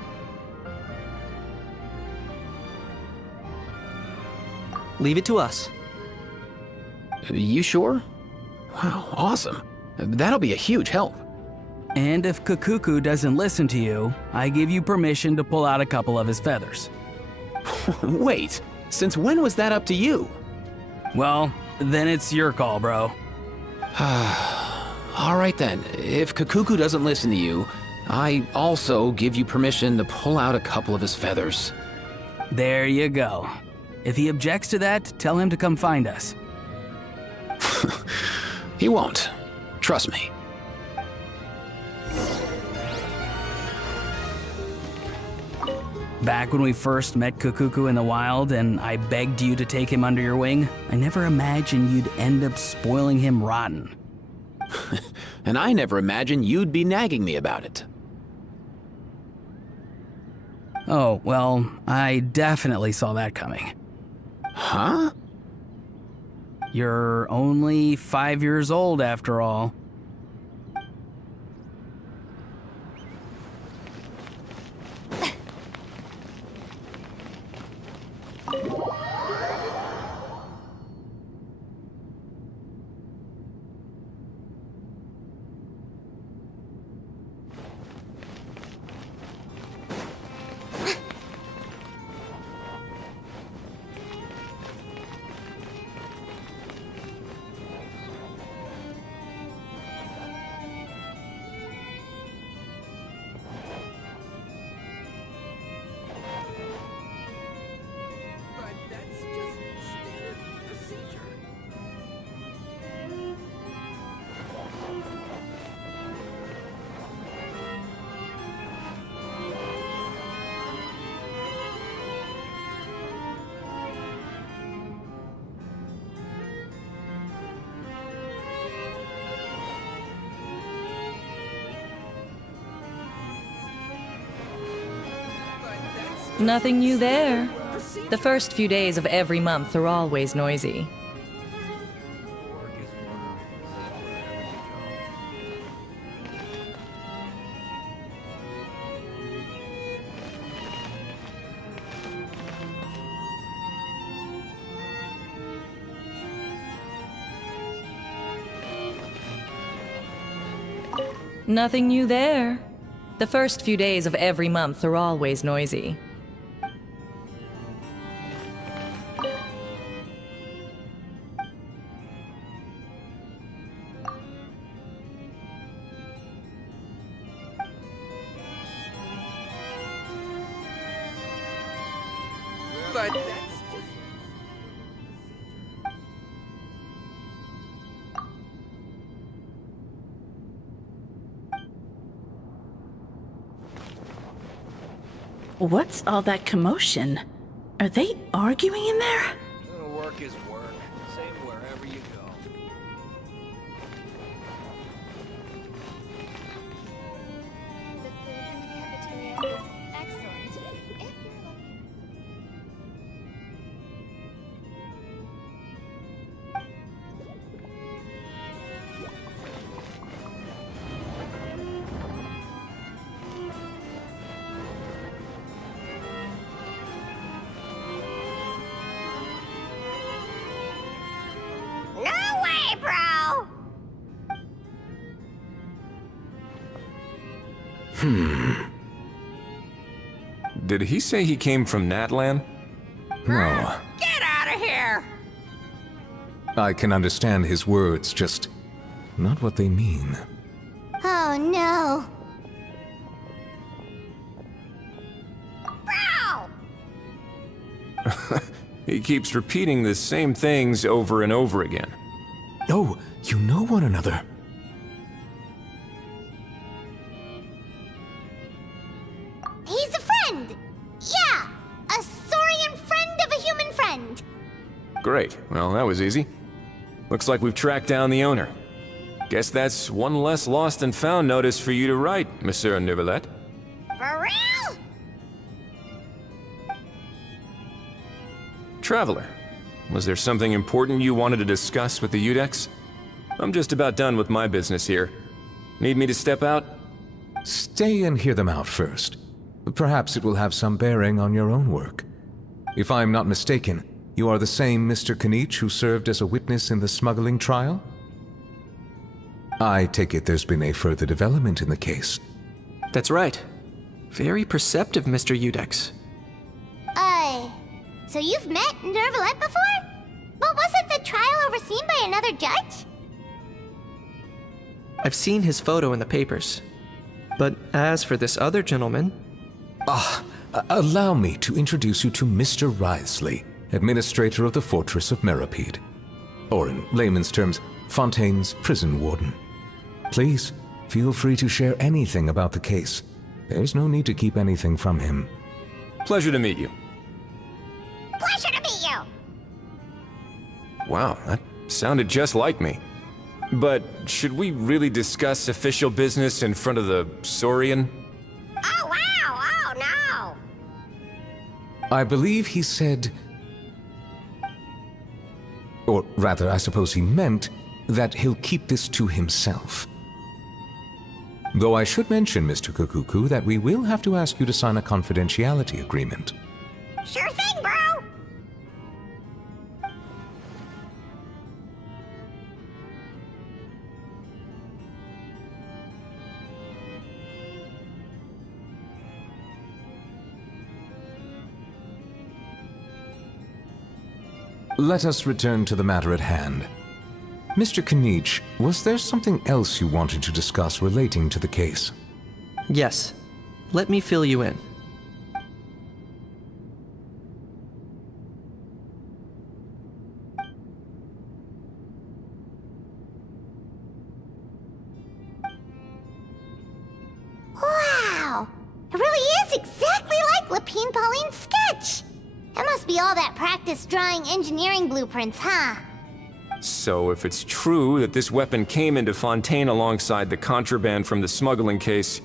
Leave it to us. You sure? Wow, awesome. That'll be a huge help. And if Kukuku doesn't listen to you, I give you permission to pull out a couple of his feathers. Wait, since when was that up to you? Well, then it's your call, bro. All right then, if Kukuku doesn't listen to you, I also give you permission to pull out a couple of his feathers. There you go. If he objects to that, tell him to come find us. He won't. Trust me. Back when we first met Kukuku in the wild and I begged you to take him under your wing, I never imagined you'd end up spoiling him rotten. And I never imagined you'd be nagging me about it. Oh, well, I definitely saw that coming. Huh? You're only 5 years old after all. But that's just standard procedure. Nothing new there. The first few days of every month are always noisy. Nothing new there. The first few days of every month are always noisy. But that's just... What's all that commotion? Are they arguing in there? Work is work. Same wherever you go. The food in the cafeteria is excellent. If you're lucky. No way, bro! Did he say he came from Natlan? No. Get out of here! I can understand his words, just not what they mean. Oh no. Bro! He keeps repeating the same things over and over again. Oh, you know one another. He's a friend! Yeah! A saurian friend of a human friend! Great. Well, that was easy. Looks like we've tracked down the owner. Guess that's one less lost and found notice for you to write, Monsieur Neuvillette. For real? Traveler, was there something important you wanted to discuss with the Udex? I'm just about done with my business here. Need me to step out? Stay and hear them out first. Perhaps it will have some bearing on your own work. If I'm not mistaken, you are the same Mr. Kanich who served as a witness in the smuggling trial? I take it there's been a further development in the case. That's right. Very perceptive, Mr. Udex. So you've met Nervalette before? But wasn't the trial overseen by another judge? I've seen his photo in the papers. But as for this other gentleman... Allow me to introduce you to Mr. Wriothesley, administrator of the Fortress of Meripede. Or in layman's terms, Fontaine's prison warden. Please, feel free to share anything about the case. There's no need to keep anything from him. Pleasure to meet you. Pleasure to meet you! Wow, that sounded just like me. But should we really discuss official business in front of the Saurian? Oh, wow! Oh, no! I believe he said... Or rather, I suppose he meant that he'll keep this to himself. Though I should mention, Mr. Kukuku, that we will have to ask you to sign a confidentiality agreement. Sure thing, bro! Let us return to the matter at hand. Mr. Kanich, was there something else you wanted to discuss relating to the case? Yes. Let me fill you in. Wow! It really is exactly like Lapine Pauline's sketch! That must be all that practice drawing engineering blueprints, huh? So if it's true that this weapon came into Fontaine alongside the contraband from the smuggling case,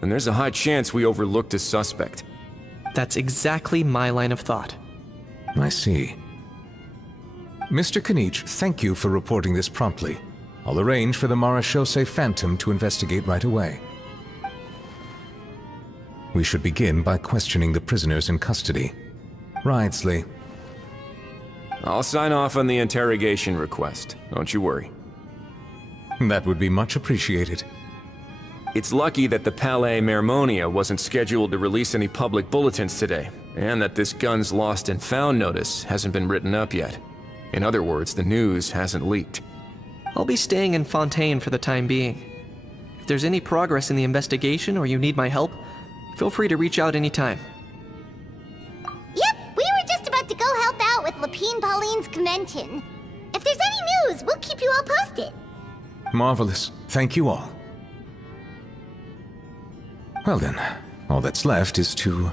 then there's a high chance we overlooked a suspect. That's exactly my line of thought. I see. Mr. Kanich, thank you for reporting this promptly. I'll arrange for the Marechaussee Phantom to investigate right away. We should begin by questioning the prisoners in custody. Wriothesley. I'll sign off on the interrogation request, don't you worry. That would be much appreciated. It's lucky that the Palais Mermonia wasn't scheduled to release any public bulletins today, and that this gun's lost and found notice hasn't been written up yet. In other words, the news hasn't leaked. I'll be staying in Fontaine for the time being. If there's any progress in the investigation or you need my help, feel free to reach out anytime. Yep, we were just about to go help out with Lapine Pauline's convention. If there's any news, we'll keep you all posted. Marvelous. Thank you all. Well then, all that's left is to...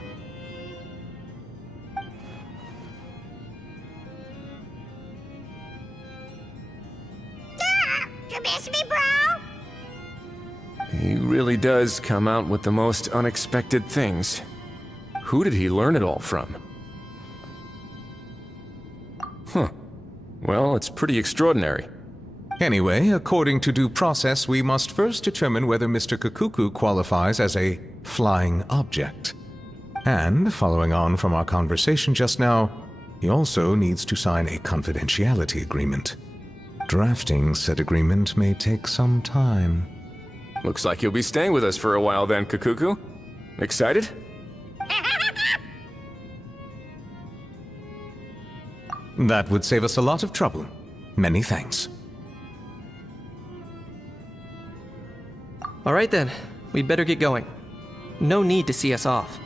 You miss me, bro? He really does come out with the most unexpected things. Who did he learn it all from? Huh. Well, it's pretty extraordinary. Anyway, according to due process, we must first determine whether Mr. Kukuku qualifies as a flying object. And, following on from our conversation just now, he also needs to sign a confidentiality agreement. Drafting said agreement may take some time. Looks like you'll be staying with us for a while then, Kukuku. Excited? That would save us a lot of trouble. Many thanks. All right then, we'd better get going. No need to see us off.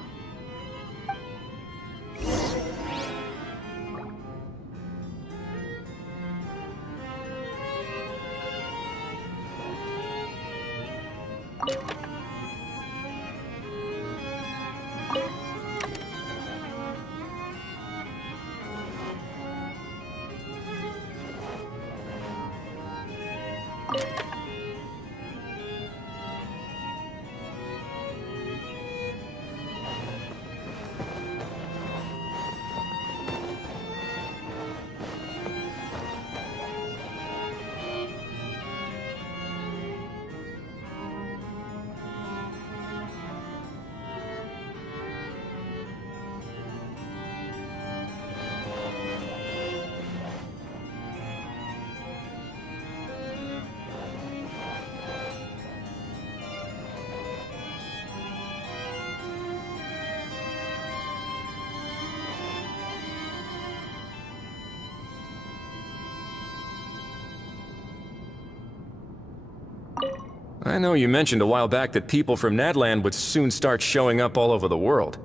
I know you mentioned a while back that people from Nadland would soon start showing up all over the world,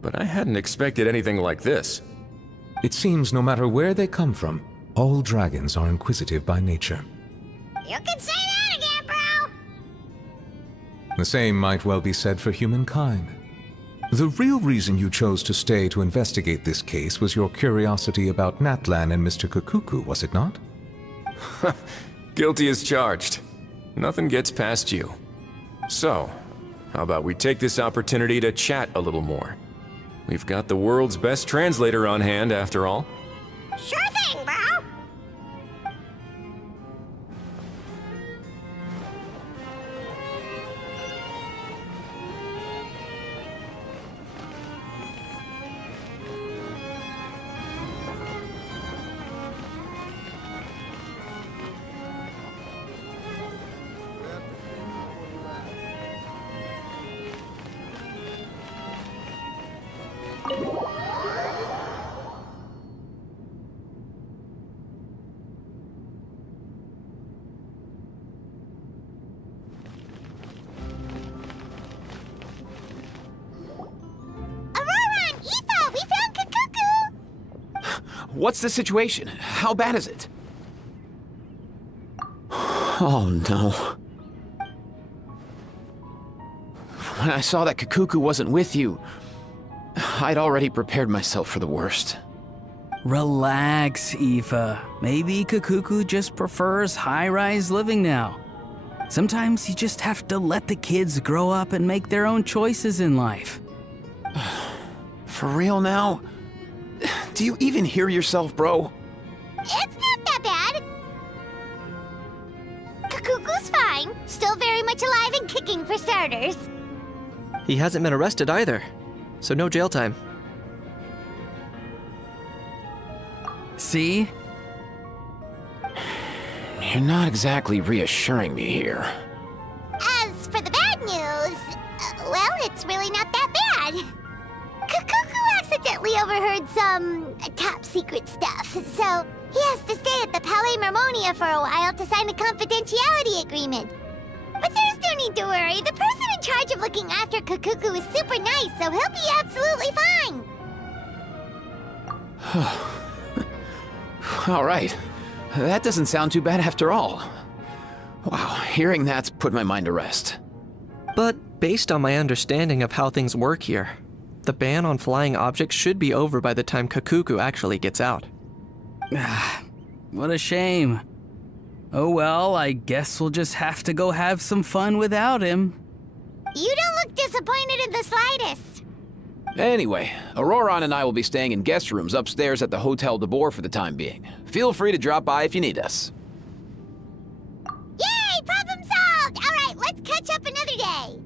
but I hadn't expected anything like this. It seems no matter where they come from, all dragons are inquisitive by nature. You can say that again, bro! The same might well be said for humankind. The real reason you chose to stay to investigate this case was your curiosity about Natlan and Mr. Kukuku, was it not? Guilty as charged. Nothing gets past you. So, how about we take this opportunity to chat a little more? We've got the world's best translator on hand, after all. Sure thing, bro! What's the situation? How bad is it? Oh no. When I saw that Kukuku wasn't with you, I'd already prepared myself for the worst. Relax, Aoife. Maybe Kukuku just prefers high-rise living now. Sometimes you just have to let the kids grow up and make their own choices in life. For real now? Do you even hear yourself, bro? It's not that bad. Kukuku's fine. Still very much alive and kicking for starters. He hasn't been arrested either, so no jail time. See? You're not exactly reassuring me here. As for the bad news, well, it's really not that bad. Kukuku accidentally overheard some top secret stuff, so he has to stay at the Palais Mermonia for a while to sign a confidentiality agreement. But there's no need to worry. The person in charge of looking after Kukuku is super nice, so he'll be absolutely fine. All right. That doesn't sound too bad after all. Wow, hearing that's put my mind to rest. But based on my understanding of how things work here, the ban on flying objects should be over by the time Kukuku actually gets out. What a shame. Oh well, I guess we'll just have to go have some fun without him. You don't look disappointed in the slightest. Anyway, Auroron and I will be staying in guest rooms upstairs at the Hotel de Boer for the time being. Feel free to drop by if you need us. Yay! Problem solved! All right, let's catch up another day.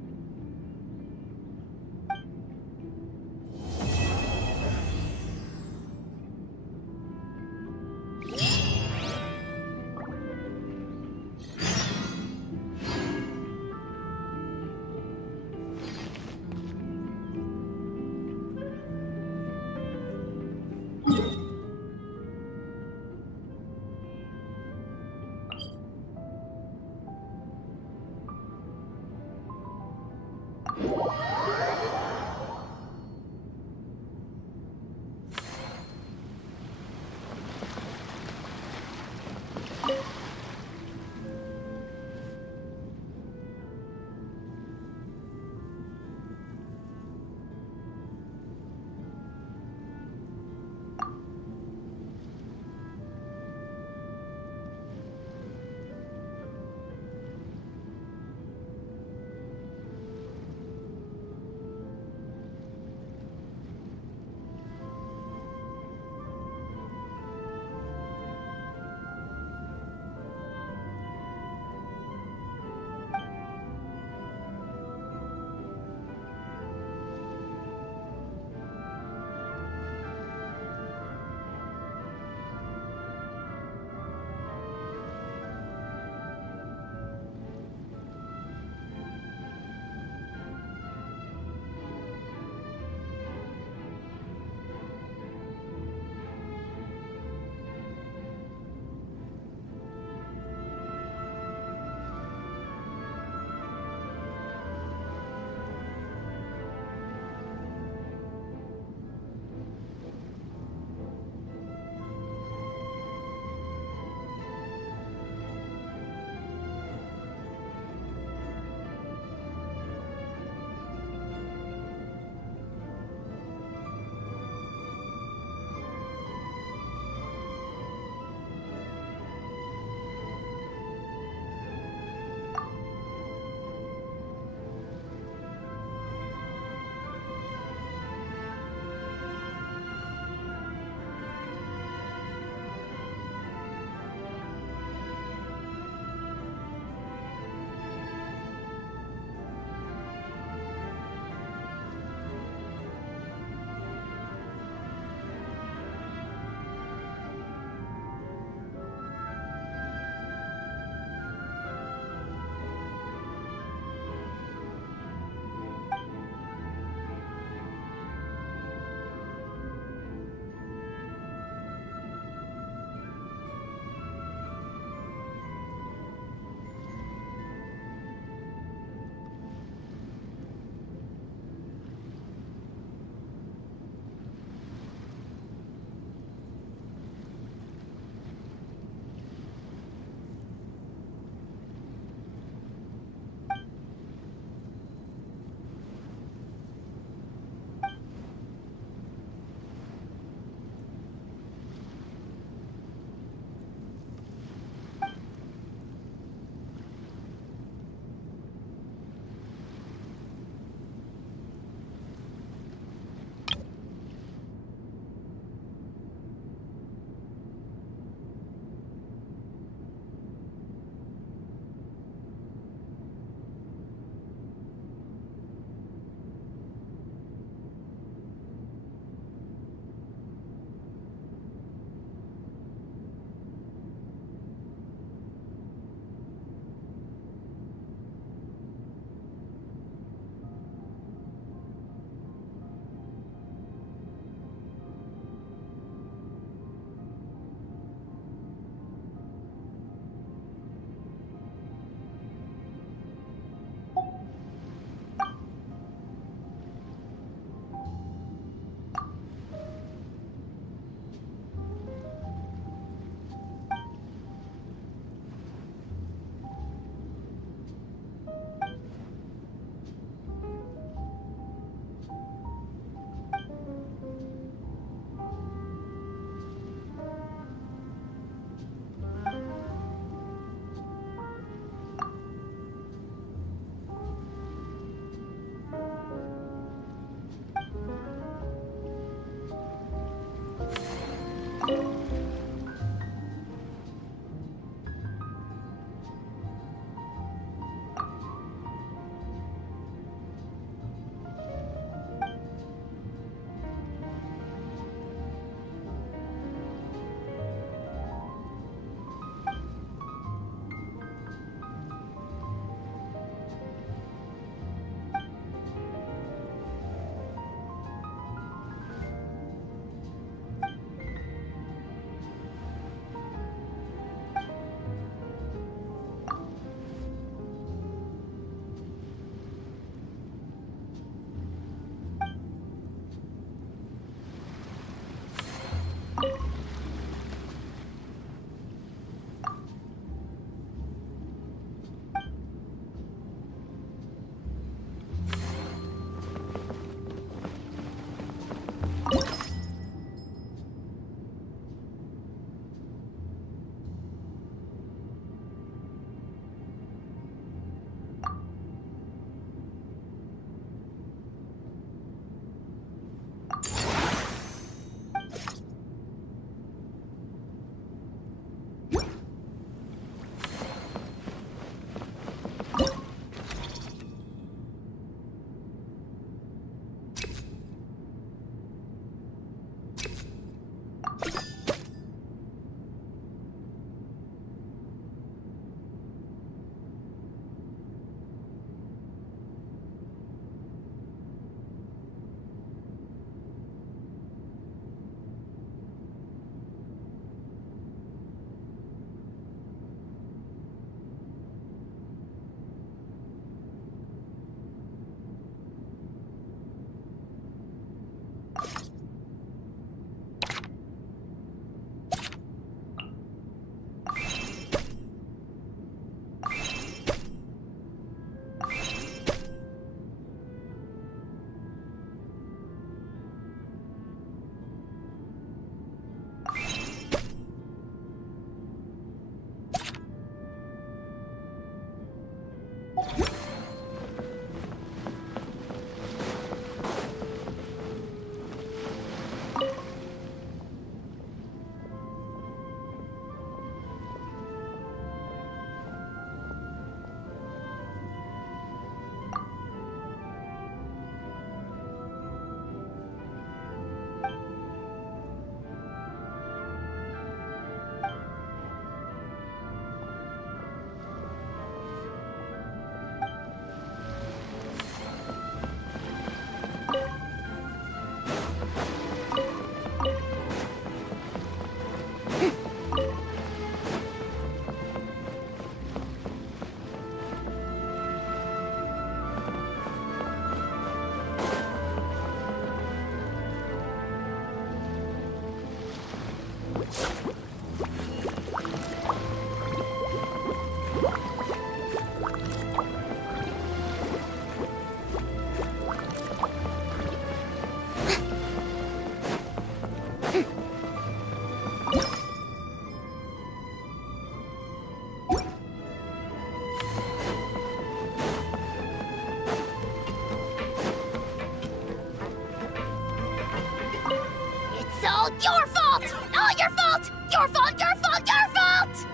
It's all your fault! All your fault! Your fault, your fault, your fault!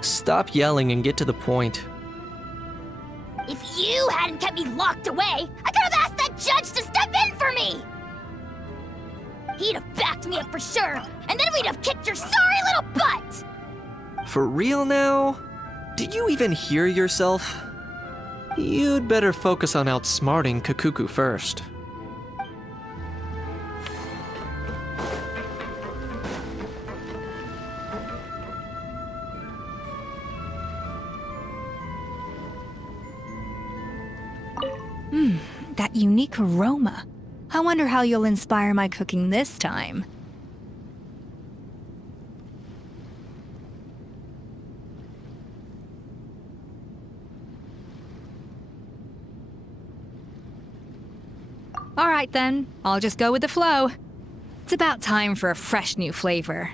Stop yelling and get to the point. If you hadn't kept me locked away, I could have asked that judge to step in for me! He'd have backed me up for sure, and then we'd have kicked your sorry little butt! For real now? Did you even hear yourself? You'd better focus on outsmarting Kakuku first. That unique aroma. I wonder how you'll inspire my cooking this time. All right then, I'll just go with the flow. It's about time for a fresh new flavor.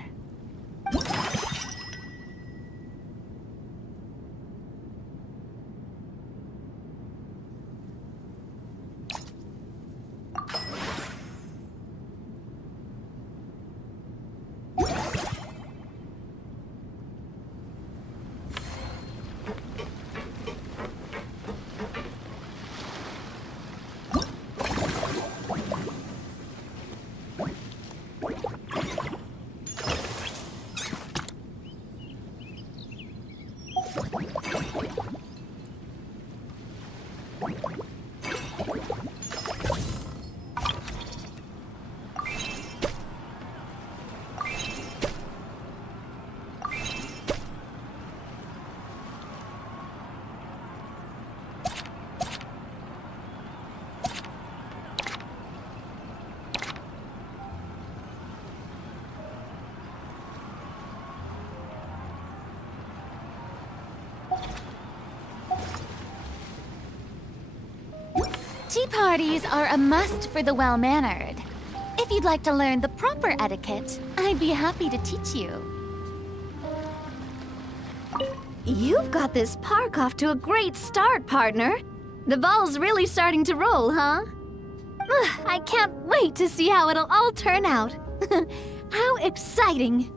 Tea parties are a must for the well-mannered. If you'd like to learn the proper etiquette, I'd be happy to teach you. You've got this park off to a great start, partner. The ball's really starting to roll, huh? I can't wait to see how it'll all turn out. How exciting!